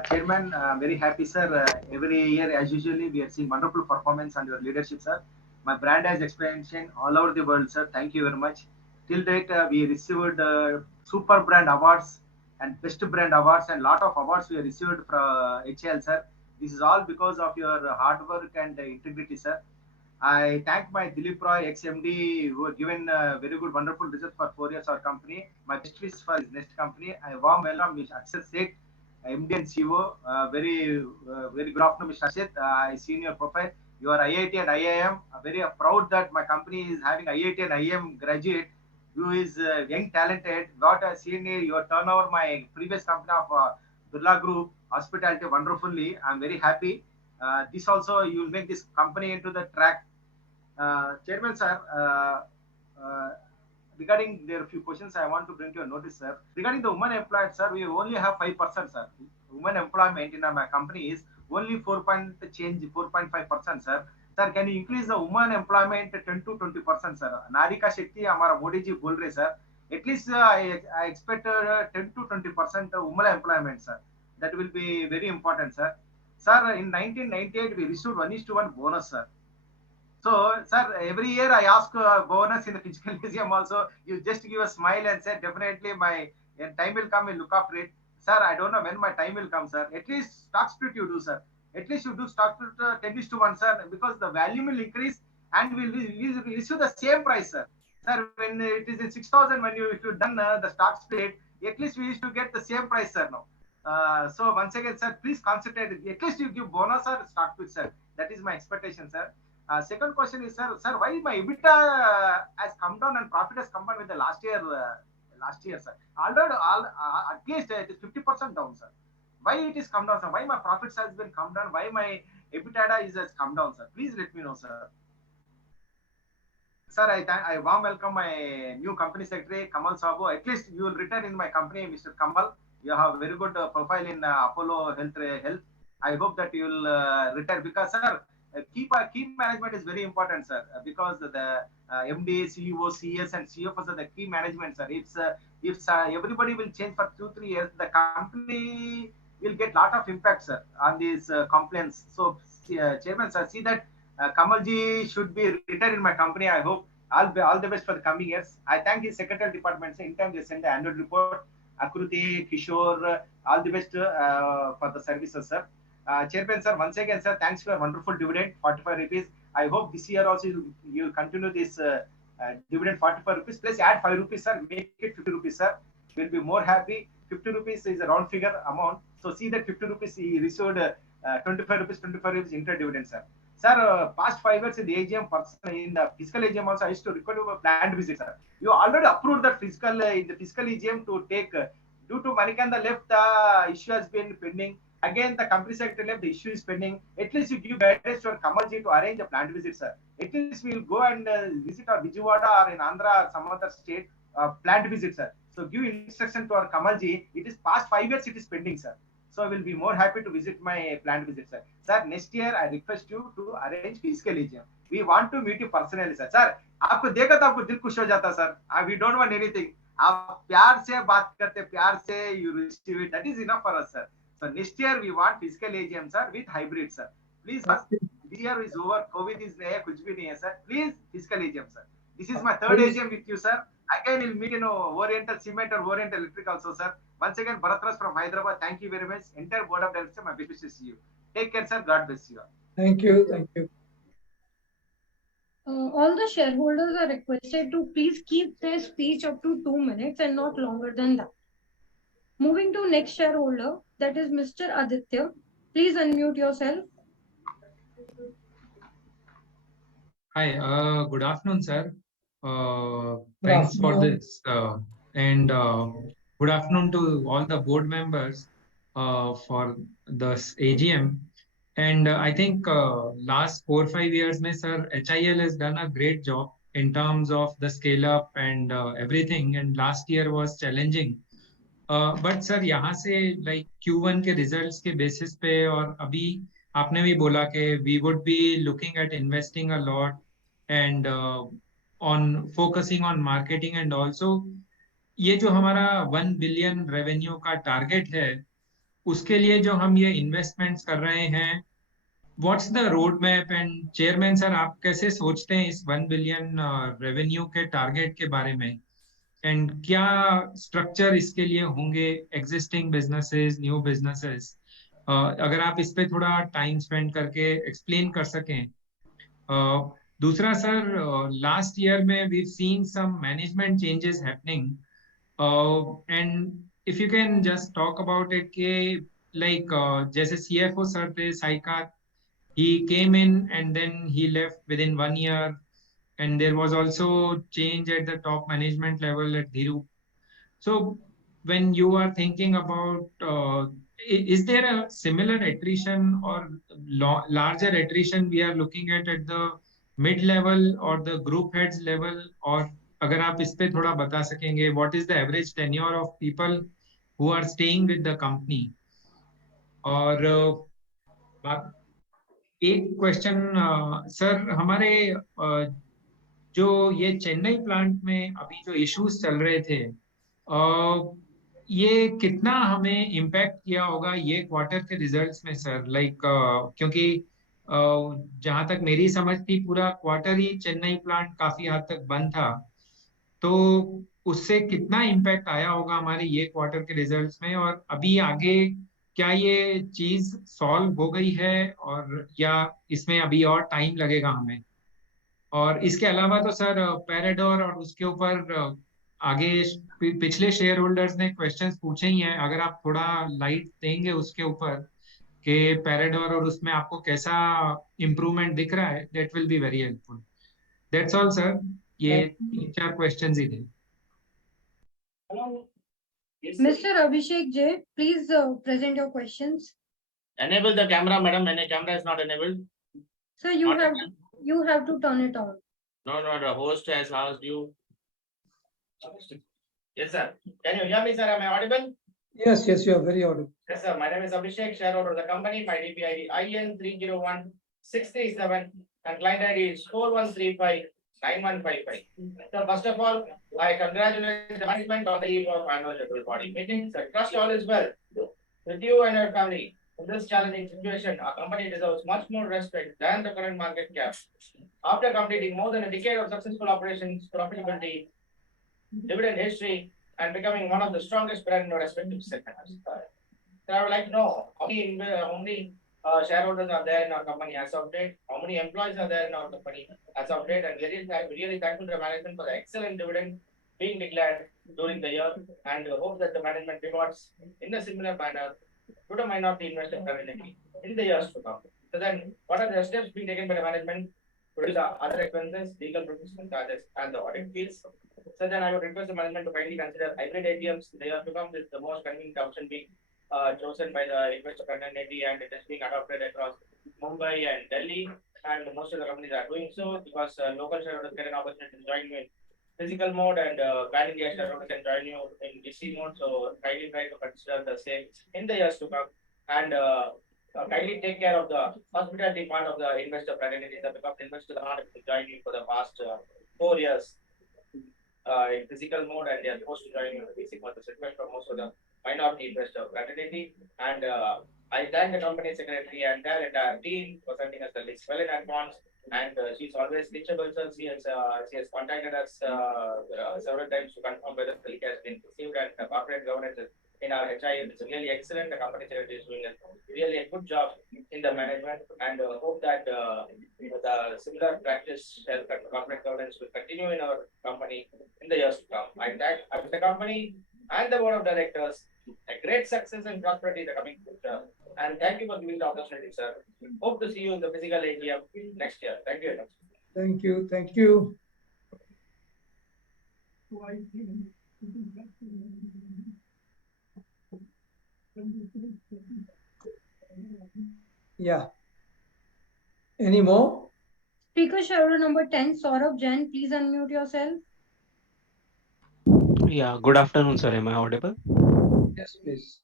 Chairman, I'm very happy, sir. Every year, as usually, we are seeing wonderful performance under your leadership, sir. My brand has expansion all over the world, sir. Thank you very much. Till date, we received super brand awards and best brand awards and lot of awards we received from HL, sir. This is all because of your hard work and integrity, sir. I thank my Dilip Roy, ex-MD, who have given very good, wonderful results for 4 years our company. My best wish for his next company. I warm welcome Mr. Akshat Seth, MD and CEO. Very good afternoon, Mr. Akshat. I see in your profile, you are IIT and IIM. Very proud that my company is having IIT and IIM graduate who is young, talented. Got a senior, your turnover, my previous company of Birla Group, hospitality, wonderfully. I'm very happy. This also, you will make this company into the track. Chairman, sir, regarding there are a few questions I want to bring to your notice, sir. Regarding the women employed, sir, we only have 5%, sir. Women employment in my company is only 4.5%, sir. Sir, can you increase the women employment 10 to 20%, sir? Nari ka Shakti, हमारा मोदी जी बोल रहे, sir. At least I expect 10 to 20% women employment, sir. That will be very important, sir. Sir, in 1998, we received 1:1 bonus, sir. So, sir, every year I ask bonus in the physical museum also. You just give a smile and say, definitely my time will come, we'll look after it. Sir, I don't know when my time will come, sir. At least stock split you do, sir. At least you do stock split 10:1, sir, because the value will increase and we'll issue the same price, sir. Sir, when it is in 6,000, when if you done the stock split, at least we used to get the same price, sir, now. So once again, sir, please concentrate. At least you give bonus or stock split, sir. That is my expectation, sir. Second question is, sir, why my EBITDA has come down and profit has come down with the last year, sir? Although at least it is 50% down, sir. Why it is come down, sir? Why my profits has been come down? Why my EBITDA has come down, sir? Please let me know, sir. Sir, I warm welcome my new company secretary, Kamal Sabo. At least you will return in my company, Mr. Kamal. You have a very good profile in Apollo Health. I hope that you will retire because, sir, key management is very important, sir, because the MD, CEO, CS, and CFOs are the key management, sir. If everybody will change for 2-3 years, the company will get lot of impact, sir, on these complaints. So, Chairman, sir, see that Kamalji should be retired in my company. I hope all the best for the coming years. I thank his secretarial department, sir. In time they send the annual report. Akruti, Kishore, all the best for the services, sir. Chairman, sir, once again, sir, thanks for a wonderful dividend, 45 rupees. I hope this year also you will continue this dividend 45 rupees. Plus add 5 rupees, sir. Make it 50 rupees, sir. We'll be more happy. 50 rupees is a round figure amount. So see that 50 rupees he received 25 rupees inter dividend, sir. Sir, past 5 years in the AGM person in the fiscal AGM also I used to record a planned visit, sir. You already approved that fiscal in the fiscal AGM to take due to Manikanda left, the issue has been pending. Again, the company secretary left, the issue is pending. At least you give guidance to Kamalji to arrange a planned visit, sir. At least we will go and visit our Vijayawada or in Andhra or some other state planned visit, sir. So give instruction to our Kamalji. It is past 5 years, it is pending, sir. So I will be more happy to visit my planned visit, sir. Sir, next year I request you to arrange physical AGM. We want to meet you personally, sir. Sir, आपको देखा तो आपको दिल खुश हो जाता, sir. We don't want anything. आप प्यार से बात करते, प्यार से you receive it. That is enough for us, sir. So next year we want physical AGM, sir, with hybrid, sir. Please, sir. This year is over. COVID is नहीं है, कुछ भी नहीं है, sir. Please, physical AGM, sir. This is my third AGM with you, sir. Again, we'll meet in Oriental Cement or Oriental Electric also, sir. Once again, Bharatras from Hyderabad. Thank you very much. Entire board of directors, my best wishes to you. Take care, sir. God bless you. Thank you. Thank you. All the shareholders are requested to please keep their speech up to 2 minutes and not longer than that. Moving to next shareholder, that is Mr. Aditya. Please unmute yourself. Hi, good afternoon, sir. Good Thanks for afternoon. this. And good afternoon to all the board members for this AGM. And I think last 4-5 years, mein, sir, HIL has done a great job in terms of the scale up and everything. And last year was challenging. But sir यहाँ से like Q1 के results के basis पे और अभी आपने भी बोला कि we would be looking at investing a lot and on focusing on marketing and also ये जो हमारा 1 बिलियन रेवेन्यू का टारगेट है उसके लिए जो हम ये इन्वेस्टमेंट्स कर रहे हैं what's the road map and chairman sir आप कैसे सोचते हैं इस 1 बिलियन रेवेन्यू के टारगेट के बारे में एंड क्या स्ट्रक्चर इसके लिए होंगे एग्जिस्टिंग बिजनेसेस न्यू बिजनेसेस अगर आप इस पे थोड़ा टाइम स्पेंड करके एक्सप्लेन कर सकें दूसरा सर लास्ट ईयर में we seen some management changes happening and if you can just talk about it के लाइक जैसे सीएफओ सर थे साइका he came in and then he left within 1 year and there was also change at the top management level at Dhiru. So when you are thinking about, is there a similar attrition or larger attrition we are looking at the mid level or the group heads level? और अगर आप इस पे थोड़ा बता सकेंगे, what is the average tenure of people who are staying with the company? और एक क्वेश्चन सर हमारे जो ये चेन्नई प्लांट में अभी जो इश्यूज चल रहे थे ये कितना हमें इम्पैक्ट किया होगा ये क्वार्टर के रिजल्ट्स में सर लाइक क्योंकि जहां तक मेरी समझ थी पूरा क्वार्टर ही चेन्नई प्लांट काफी हद तक बंद था तो उससे कितना इम्पैक्ट आया होगा हमारे ये क्वार्टर के रिजल्ट्स में और अभी आगे क्या ये चीज सॉल्व हो गई है और या इसमें अभी और टाइम लगेगा हमें और इसके अलावा तो सर पैराडोर और उसके ऊपर आगे पिछले शेयर होल्डर्स ने क्वेश्चंस पूछे ही हैं अगर आप थोड़ा लाइट देंगे उसके ऊपर कि पैराडोर और उसमें आपको कैसा इम्प्रूवमेंट दिख रहा है that will be very helpful that's all sir ये 3-4 क्वेश्चंस ही थे Mr. Abhishek J, please present your questions. Enable the camera, madam. And the camera is not enabled. Sir, you have to turn it on. No, the host has asked you. Yes, sir. Can you hear me, sir? Am I audible? Yes, you are very audible. Yes, sir. My name is Abhishek, shareholder of the company. My DPID IN 301-637 and client ID is 4135-9155. So first of all, I congratulate the management on the eve of annual general body meeting. I trust all is well with you and your family. In this challenging situation, our company deserves much more respect than the current market cap. After completing more than a decade of successful operations, profitability, dividend history, and becoming one of the strongest brand in our respective segments. So I would like to know how many shareholders are there in our company as of date, how many employees are there in our company as of date, and really thankful to the management for the excellent dividend being declared during the year, and hope that the management rewards in a similar manner to the minority investor community in the years to come. So then, what are the steps being taken by the management to reduce the other expenses, legal professional charges, and the audit fees? So then, I would request the management to kindly consider hybrid AGMs. They have become the most convenient option being chosen by the investor fraternity, and it is being adopted across Mumbai and Delhi. And most of the companies are doing so because local shareholders get an opportunity to join you in physical mode, and pan India shareholders can join you in DC mode. So kindly try to consider the same in the years to come. And kindly take care of the hospitality part of the investor fraternity. The because investors are not able to join you for the past 4 years in physical mode, and they are supposed to join in the basic mode. This request from most of the minority investor fraternity. And I thank the company secretary and their entire team for sending us the list well in advance. And she's always reachable, sir. She has contacted us several times to confirm whether the link has been received, and the corporate governance in our HI is really excellent. The company secretary is doing really a good job in the management, and hope that the similar practice and corporate governance will continue in our company in the years to come. I wish the company and the board of directors a great success and prosperity in the coming future. And thank you for giving the opportunity, sir. Hope to see you in the physical AGM next year. Thank you very much. Thank you. Thank you. Yeah. Any more? Speaker shareholder number 10, Saurabh Jain, please unmute yourself. Yeah, good afternoon, sir. Am I audible? Yes, please.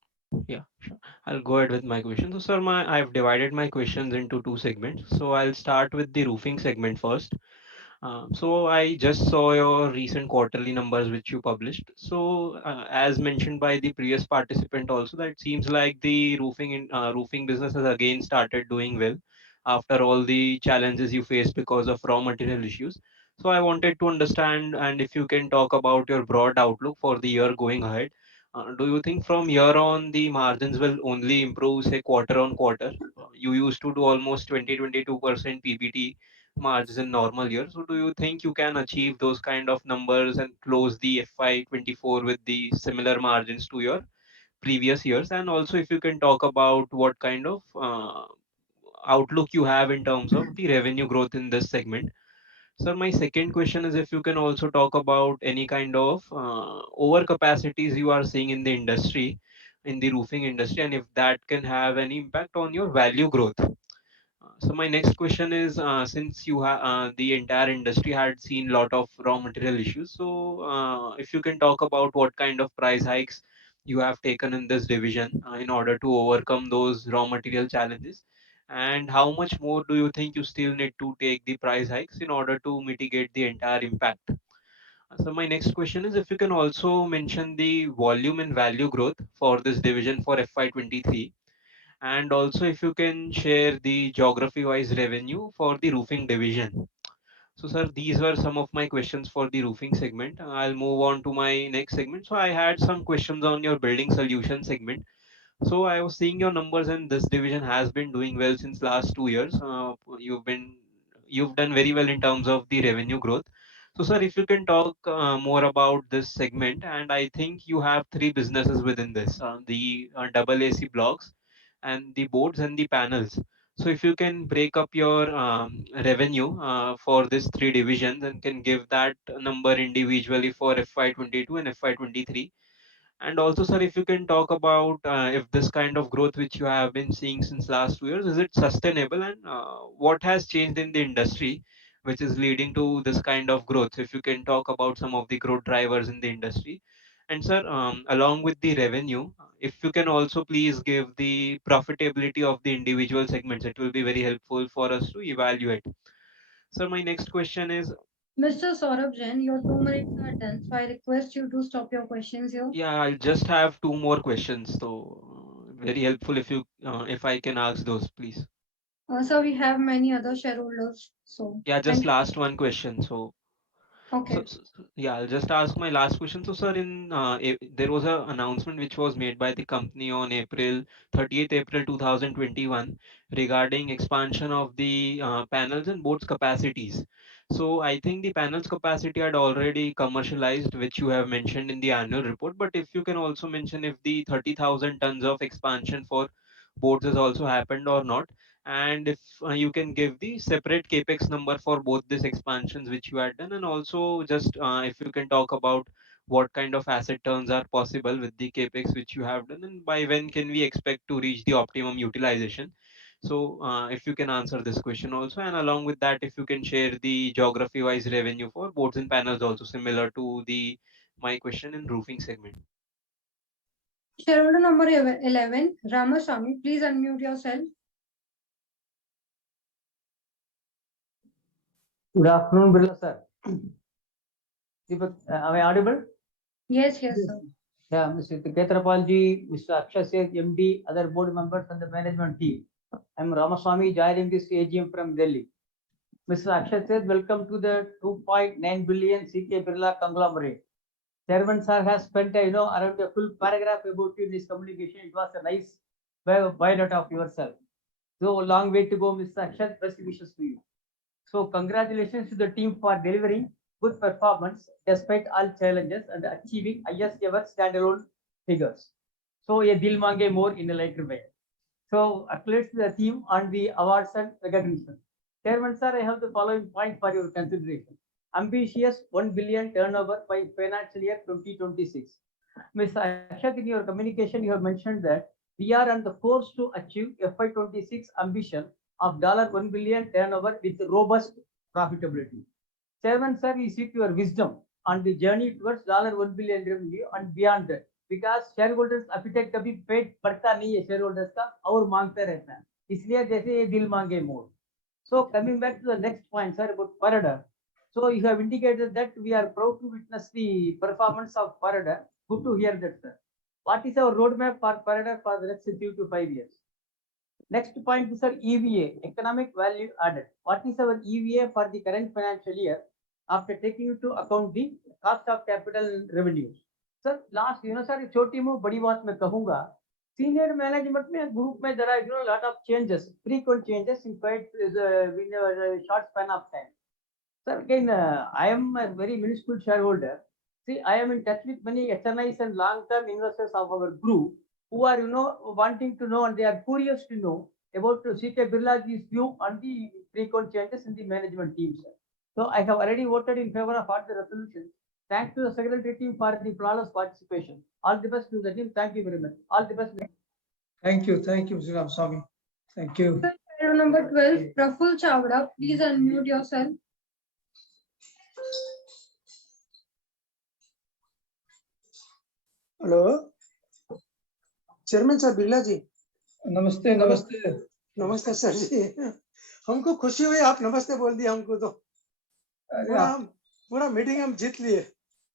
Yeah, sure. I'll go ahead with my question. So, sir, I've divided my questions into two segments. So I'll start with the roofing segment first. So I just saw your recent quarterly numbers which you published. So as mentioned by the previous participant also, that seems like the roofing business has again started doing well after all the challenges you faced because of raw material issues. So I wanted to understand, and if you can talk about your broad outlook for the year going ahead. Do you think from here on the margins will only improve, say, quarter on quarter? You used to do almost 20-22% PBT margins in normal years. So do you think you can achieve those kind of numbers and close the FY24 with the similar margins to your previous years? And also if you can talk about what kind of outlook you have in terms of the revenue growth in this segment. Sir, my second question is if you can also talk about any kind of over capacities you are seeing in the industry, in the roofing industry, and if that can have any impact on your value growth. So my next question is, since the entire industry had seen lot of raw material issues, so if you can talk about what kind of price hikes you have taken in this division in order to overcome those raw material challenges, and how much more do you think you still need to take the price hikes in order to mitigate the entire impact? So my next question is if you can also mention the volume and value growth for this division for FY23, and also if you can share the geography wise revenue for the roofing division. So sir, these were some of my questions for the roofing segment. I'll move on to my next segment. So I had some questions on your building solution segment. So I was seeing your numbers, and this division has been doing well since last 2 years. You've done very well in terms of the revenue growth. So sir, if you can talk more about this segment, and I think you have three businesses within this, the double AC blocks and the boards and the panels. So if you can break up your revenue for these three divisions and can give that number individually for FY22 and FY23. And also, sir, if you can talk about if this kind of growth which you have been seeing since last 2 years, is it sustainable, and what has changed in the industry which is leading to this kind of growth? So if you can talk about some of the growth drivers in the industry. And sir, along with the revenue, if you can also please give the profitability of the individual segments, it will be very helpful for us to evaluate. So my next question is, Mr. Saurabh Jain, your 2 minutes are done, so I request you to stop your questions here. yeah, I'll just have two more questions. So very helpful if I can ask those, please. So we have many other shareholders, so Yeah, just thank you. last one question. Okay. Yeah, I'll just ask my last question. So, sir, there was a announcement which was made by the company on April 30th, April 2021, regarding expansion of the panels and boards capacities. So, I think the panels capacity had already commercialized, which you have mentioned in the annual report. But if you can also mention if the 30,000 tons of expansion for boards has also happened or not, And if you can give the separate capex number for both these expansions which you had done, and also just if you can talk about what kind of asset turns are possible with the capex which you have done, and by when can we expect to reach the optimum utilization. So if you can answer this question also, and along with that, if you can share the geography wise revenue for boards and panels also, similar to the my question in roofing segment. Shareholder number 11, Ramaswamy, please unmute yourself. Good afternoon, Birla sir. Deepak, am I audible? Yes, yes, sir. Yeah, Mr. Ketrapal ji, Mr. Akshay Seth, MD, other board members and the management team. I'm Ramaswamy joining this AGM from Delhi. Mr. Akshay Seth, welcome to the 2.9 billion CK Birla conglomerate. Chairman sir has spent around a full paragraph about you in his communication. It was a nice biodata of yourself. So long way to go, Mr. Akshay. Best wishes to you. So congratulations to the team for delivering good performance despite all challenges and achieving highest ever standalone figures. So a dil mange more in a lighter way. So accolades to the team on the awards and recognition. Chairman sir, I have the following point for your consideration. Ambitious 1 billion turnover by financial year 2026. Mr. Akshat, in your communication, you have mentioned that we are on the course to achieve FY26 ambition of $1 billion turnover with robust profitability. Chairman sir, we seek your wisdom on the journey towards $1 billion revenue and beyond that. Because shareholders appetite कभी पेट बढ़ता नहीं है shareholders का और मांगते रहता है, इसलिए जैसे ये दिल मांगे मोर. So coming back to the next point, sir, about Parada. So you have indicated that we are proud to witness the performance of Parada. Good to hear that, sir. What is our roadmap for Parada for the next 3 to 5 years? Next point is our EVA, economic value added. What is our EVA for the current financial year after taking into account the cost of capital and revenues? Sir, last, sir, छोटी मुँह बड़ी बात मैं कहूँगा. Senior management में group में there are lot of changes, frequent changes in quite in a short span of time. Sir, again, I am a very minuscule shareholder. See, I am in touch with many HNIs and long-term investors of our group who are, wanting to know and they are curious to know about CK Birla's view on the frequent changes in the management team, sir. So I have already voted in favor of all the resolutions. Thanks to the secretary team for the flawless participation. All the best to the team. Thank you very much. All the best. Thank you, Mr. Ramaswamy. Thank you. Shareholder number 12, Praful Chavda, please unmute yourself. Hello chairman sir Birla ji. नमस्ते. नमस्ते. नमस्ते sir जी. हमको खुशी हुई आप नमस्ते बोल दिया हमको तो. पूरा मीटिंग हम जीत लिए.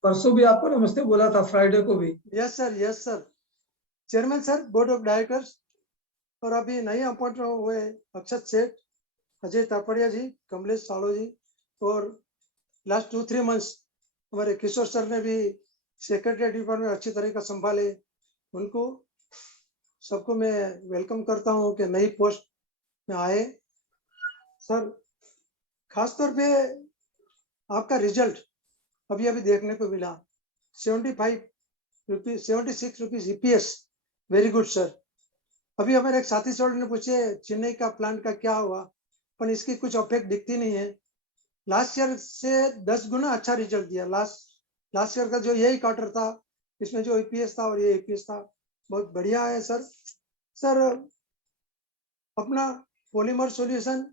परसों भी आपको नमस्ते बोला था, फ्राइडे को भी. Yes sir, yes sir. Chairman sir, board of directors और अभी नए अपॉइंट हुए अक्षत सेठ, अजय तापड़िया जी, कमलेश सालो जी और लास्ट 2-3 मंथ्स हमारे किशोर सर ने भी सेक्रेटरी डिपार्टमेंट अच्छी तरह का संभाले. उनको सबको मैं वेलकम करता हूं कि नई पोस्ट में आए. सर, खासतौर पे आपका रिजल्ट अभी अभी देखने को मिला. 76 rupees EPS, very good sir. अभी हमारे एक साथी सर ने पूछे चेन्नई का प्लांट का क्या हुआ, पर इसकी कुछ इफेक्ट दिखती नहीं है. लास्ट ईयर से 10 गुना अच्छा रिजल्ट दिया. लास्ट ईयर का जो यही क्वार्टर था, इसमें जो EPS था और ये EPS था, बहुत बढ़िया है सर. सर, अपना पॉलीमर सॉल्यूशन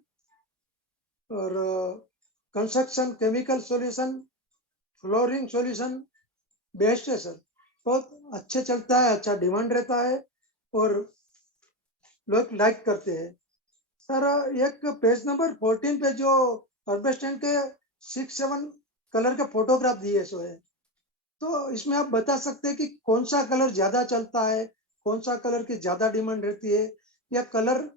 और construction chemical solution, flooring solution best है सर. बहुत अच्छे चलता है, अच्छा डिमांड रहता है और लोग लाइक करते हैं. सर, एक पेज नंबर 14 पे जो अर्बेस्टेंट के 6-7 कलर के फोटोग्राफ दिए सो है, तो इसमें आप बता सकते हैं कि कौन सा कलर ज्यादा चलता है, कौन सा कलर की ज्यादा डिमांड रहती है, या कलर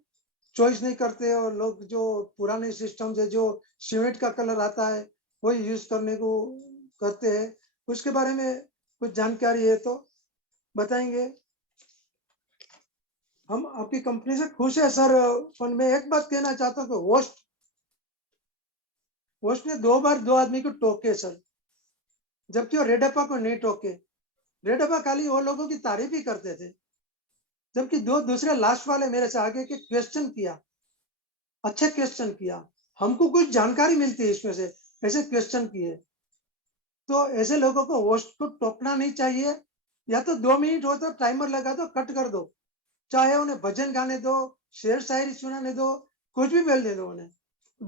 चॉइस नहीं करते और लोग जो पुराने सिस्टम से जो सीमेंट का कलर आता है वही यूज करने को करते हैं. उसके बारे में कुछ जानकारी है तो बताएंगे. हम आपकी कंपनी से खुश है सर. पर मैं एक बात कहना चाहता हूँ कि होस्ट ने 2 बार 2 आदमी को टोके सर, जबकि वो रेडप्पा को नहीं टोके. रेडप्पा खाली वो लोगों की तारीफ ही करते थे, जबकि 2 दूसरे लास्ट वाले मेरे से आगे के क्वेश्चन किया अच्छा क्वेश्चन किया, हमको कुछ जानकारी मिलती है इसमें से, ऐसे क्वेश्चन किए। तो ऐसे लोगों को होस्ट को टोकना नहीं चाहिए, या तो 2 मिनट हो तो टाइमर लगा दो, कट कर दो, चाहे उन्हें भजन गाने दो, शेर शायरी सुनाने दो, कुछ भी बोलने दो उन्हें,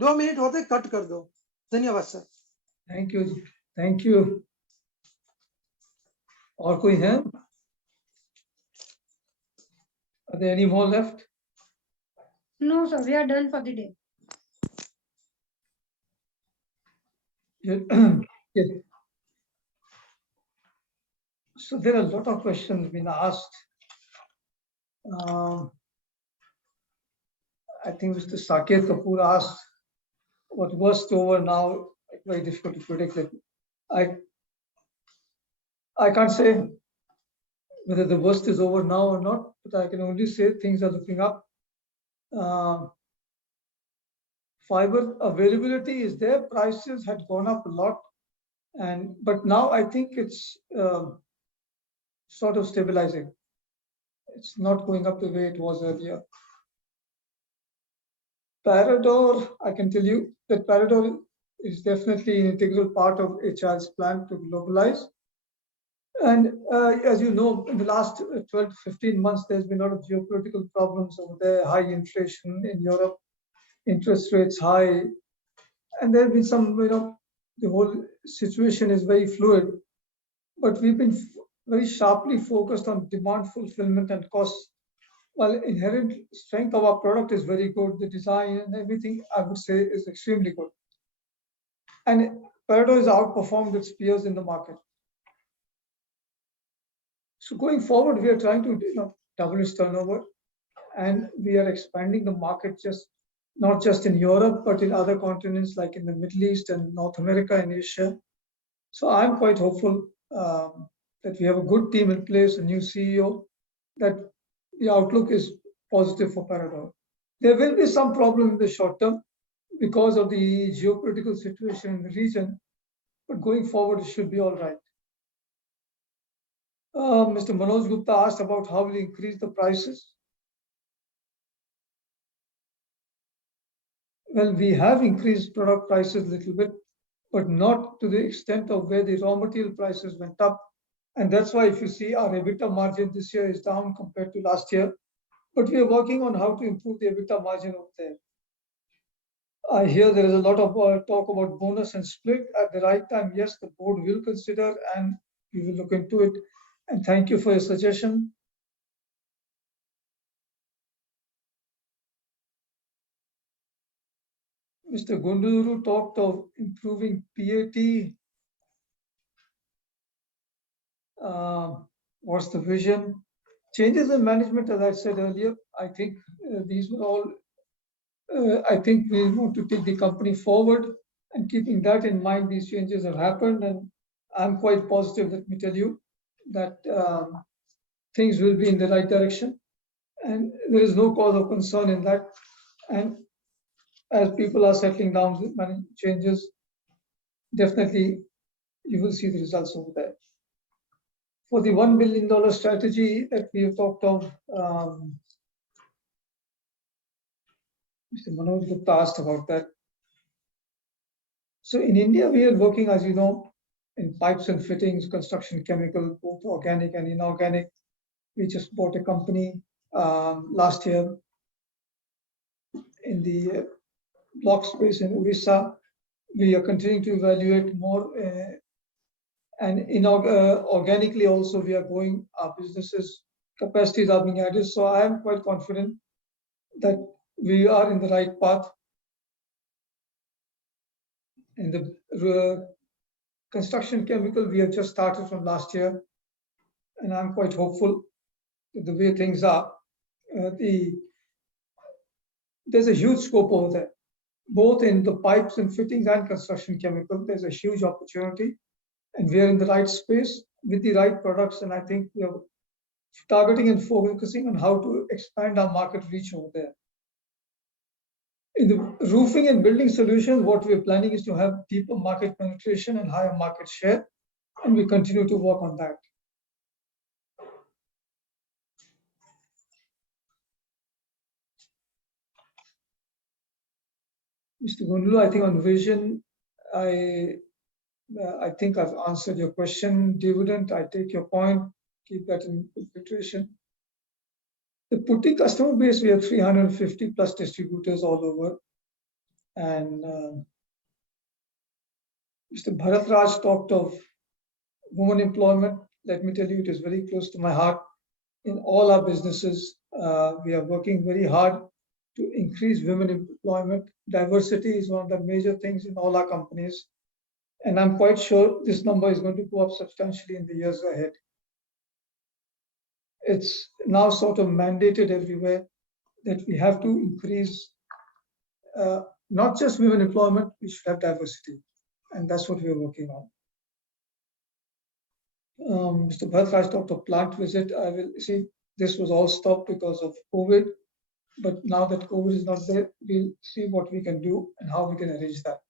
2 मिनट होते कट कर दो। धन्यवाद सर। थैंक यू जी, थैंक यू। और कोई है? Are there any more left? No, sir, we are done for the day. Yes. So there are a lot of questions being asked. I think Mr. Saket Kapoor asked what worst over now. Very difficult to predict it. I can't say whether the worst is over now or not, but I can only say things are looking up. Fiber availability is there. Prices had gone up a lot, but now I think it's sort of stabilizing. It's not going up the way it was earlier. Parador, I can tell you that Parador is definitely an integral part of HIL's plan to globalize. And as you know, in the last 12 to 15 months, there's been a lot of geopolitical problems over there, high inflation in Europe, interest rates high, and there have been some, the whole situation is very fluid. But we've been very sharply focused on demand fulfillment and costs. While inherent strength of our product is very good, the design and everything, I would say, is extremely good. And Parador has outperformed its peers in the market. So going forward, we are trying to double its turnover, and we are expanding the market not just in Europe, but in other continents like in the Middle East and North America and Asia. So I'm quite hopeful that we have a good team in place, a new CEO, that the outlook is positive for Parador. There will be some problem in the short term because of the geopolitical situation in the region, but going forward, it should be all right. Mr. Manoj Gupta asked about how we increase the prices. Well, we have increased product prices a little bit, but not to the extent of where the raw material prices went up. And that's why if you see our EBITDA margin this year is down compared to last year, but we are working on how to improve the EBITDA margin over there. I hear there is a lot of talk about bonus and split at the right time. Yes, the board will consider and we will look into it. And thank you for your suggestion. Mr. Gunduru talked of improving PAT. What's the vision? Changes in management, as I said earlier, I think these were all, I think we want to take the company forward, and keeping that in mind, these changes have happened, and I'm quite positive, let me tell you, that things will be in the right direction, and there is no cause of concern in that. And as people are settling down with management changes, definitely you will see the results over there. For the $1 billion strategy that we have talked of, Mr. Manoj Gupta asked about that. So in India, we are working, as you know, in pipes and fittings, construction chemical, both organic and inorganic. We just bought a company last year in the block space in Odisha. We are continuing to evaluate more, and organically also we are growing our businesses. Capacities are being added. So I am quite confident that we are in the right path. In the construction chemical, we have just started from last year, and I'm quite hopeful that the way things are, there's a huge scope over there, both in the pipes and fittings and construction chemical. There's a huge opportunity, and we are in the right space with the right products, and I think we are targeting and focusing on how to expand our market reach over there. In the roofing and building solutions, what we're planning is to have deeper market penetration and higher market share, and we continue to work on that. Mr. Gundlu, I think on vision, I think I've answered your question. Dividend, I take your point. Keep that in consideration. The putty customer base, we have 350 plus distributors all over. And Mr. Bharat Raj talked of women employment. Let me tell you, it is very close to my heart. In all our businesses, we are working very hard to increase women employment. Diversity is one of the major things in all our companies. And I'm quite sure this number is going to go up substantially in the years ahead. It's now sort of mandated everywhere that we have to increase not just women employment, we should have diversity. And that's what we're working on. Mr. Bhatraj talked of plant visit. I will see this was all stopped because of COVID. But now that COVID is not there, we'll see what we can do and how we can arrange that.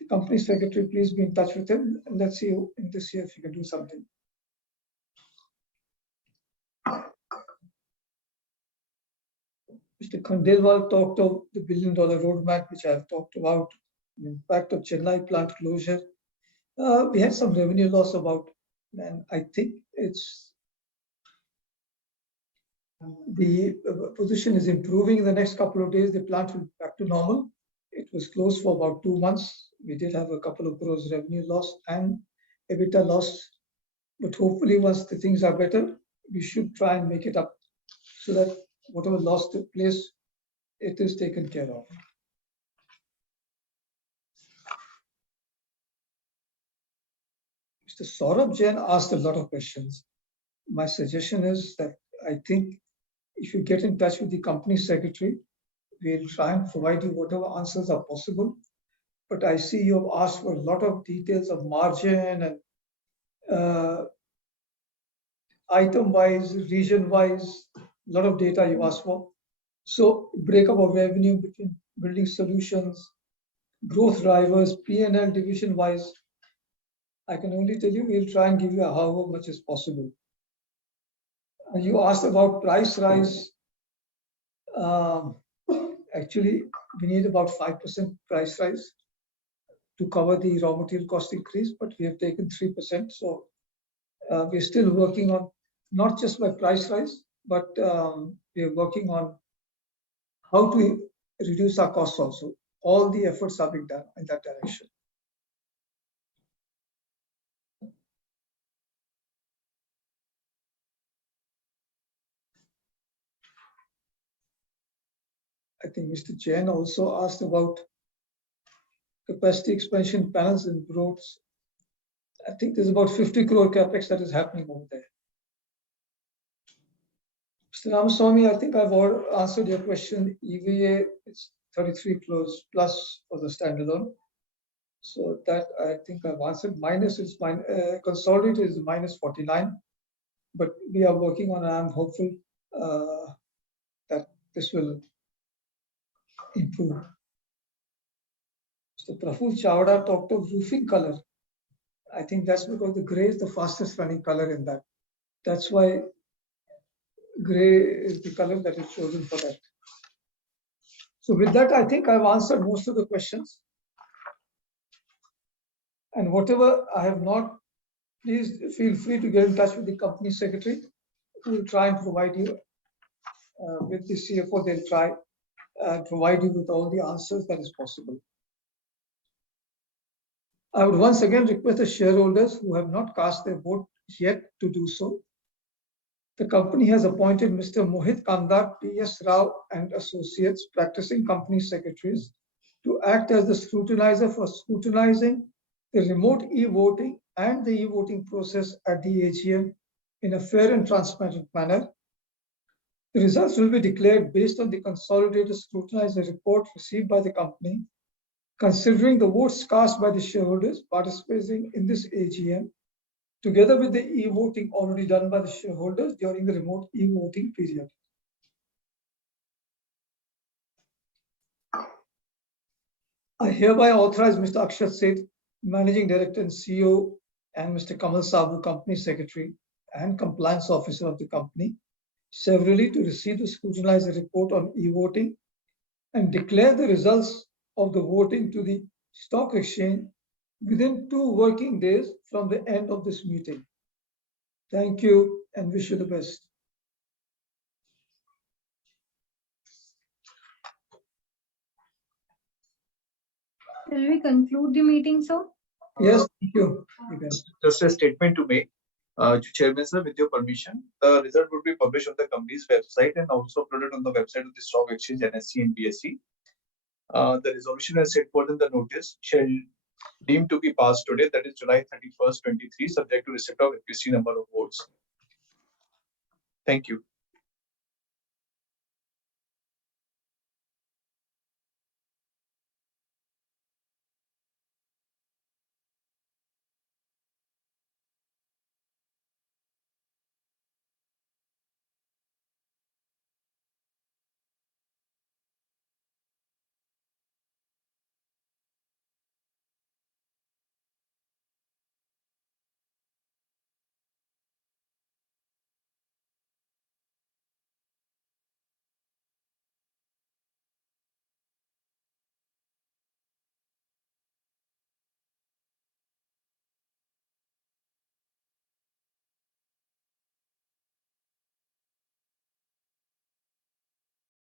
The company secretary, please be in touch with him and let's see in this year if we can do something. Mr. Khandelwal talked of the $1 billion roadmap, which I've talked about, the impact of Chennai plant closure. We had some revenue loss about, and I think it's the position is improving in the next couple of days. The plant will be back to normal. It was closed for about 2 months. We did have a couple of crores revenue loss and EBITDA loss, but hopefully once the things are better, we should try and make it up so that whatever loss took place, it is taken care of. Mr. Saurabh Jain asked a lot of questions. My suggestion is that I think if you get in touch with the company secretary, we'll try and provide you whatever answers are possible. But I see you have asked for a lot of details of margin and item-wise, region-wise, a lot of data you asked for. So breakup of revenue between building solutions, growth drivers, P&L division-wise, I can only tell you we'll try and give you however much as possible. You asked about price rise. Actually, we need about 5% price rise to cover the raw material cost increase, but we have taken 3%. So we're still working on not just by price rise, but we're working on how to reduce our costs also. All the efforts are being done in that direction. I think Mr. Jain also asked about capacity expansion panels and roads. I think there's about 50 crore capex that is happening over there. Mr. Ramaswamy, I think I've answered your question. EVA, it's 33 crores plus for the standalone. So that I think I've answered. Minus is consolidated is minus 49, but we are working on. I'm hopeful that this will improve. Mr. Praful Chawda talked of roofing color. I think that's because the gray is the fastest running color in that. That's why gray is the color that is chosen for that. So with that, I think I've answered most of the questions. And whatever I have not, please feel free to get in touch with the company secretary, who will try and provide you with the CFO. They'll try provide you with all the answers that is possible. I would once again request the shareholders who have not cast their vote yet to do so. The company has appointed Mr. Mohit Kandar, P.S. Rao and Associates, practicing company secretaries, to act as the scrutinizer for scrutinizing the remote e-voting and the e-voting process at the AGM in a fair and transparent manner. The results will be declared based on the consolidated scrutinizer report received by the company, considering the votes cast by the shareholders participating in this AGM, together with the e-voting already done by the shareholders during the remote e-voting period. I hereby authorize Mr. Akshat Seth, Managing Director and CEO, and Mr. Kamal Sabu, Company Secretary and Compliance Officer of the company, severally to receive the scrutinizer report on e-voting and declare the results of the voting to the stock exchange within 2 working days from the end of this meeting. Thank you and wish you the best. Will we conclude the meeting, sir? Yes, thank you. You can. Just a statement to make. Chairman sir, with your permission, the result would be published on the company's website and also uploaded on the website of the stock exchange, NSE and BSE. The resolution as set forth in the notice shall deemed to be passed today, that is July 31st, 23, subject to receipt of requisite number of votes. Thank you.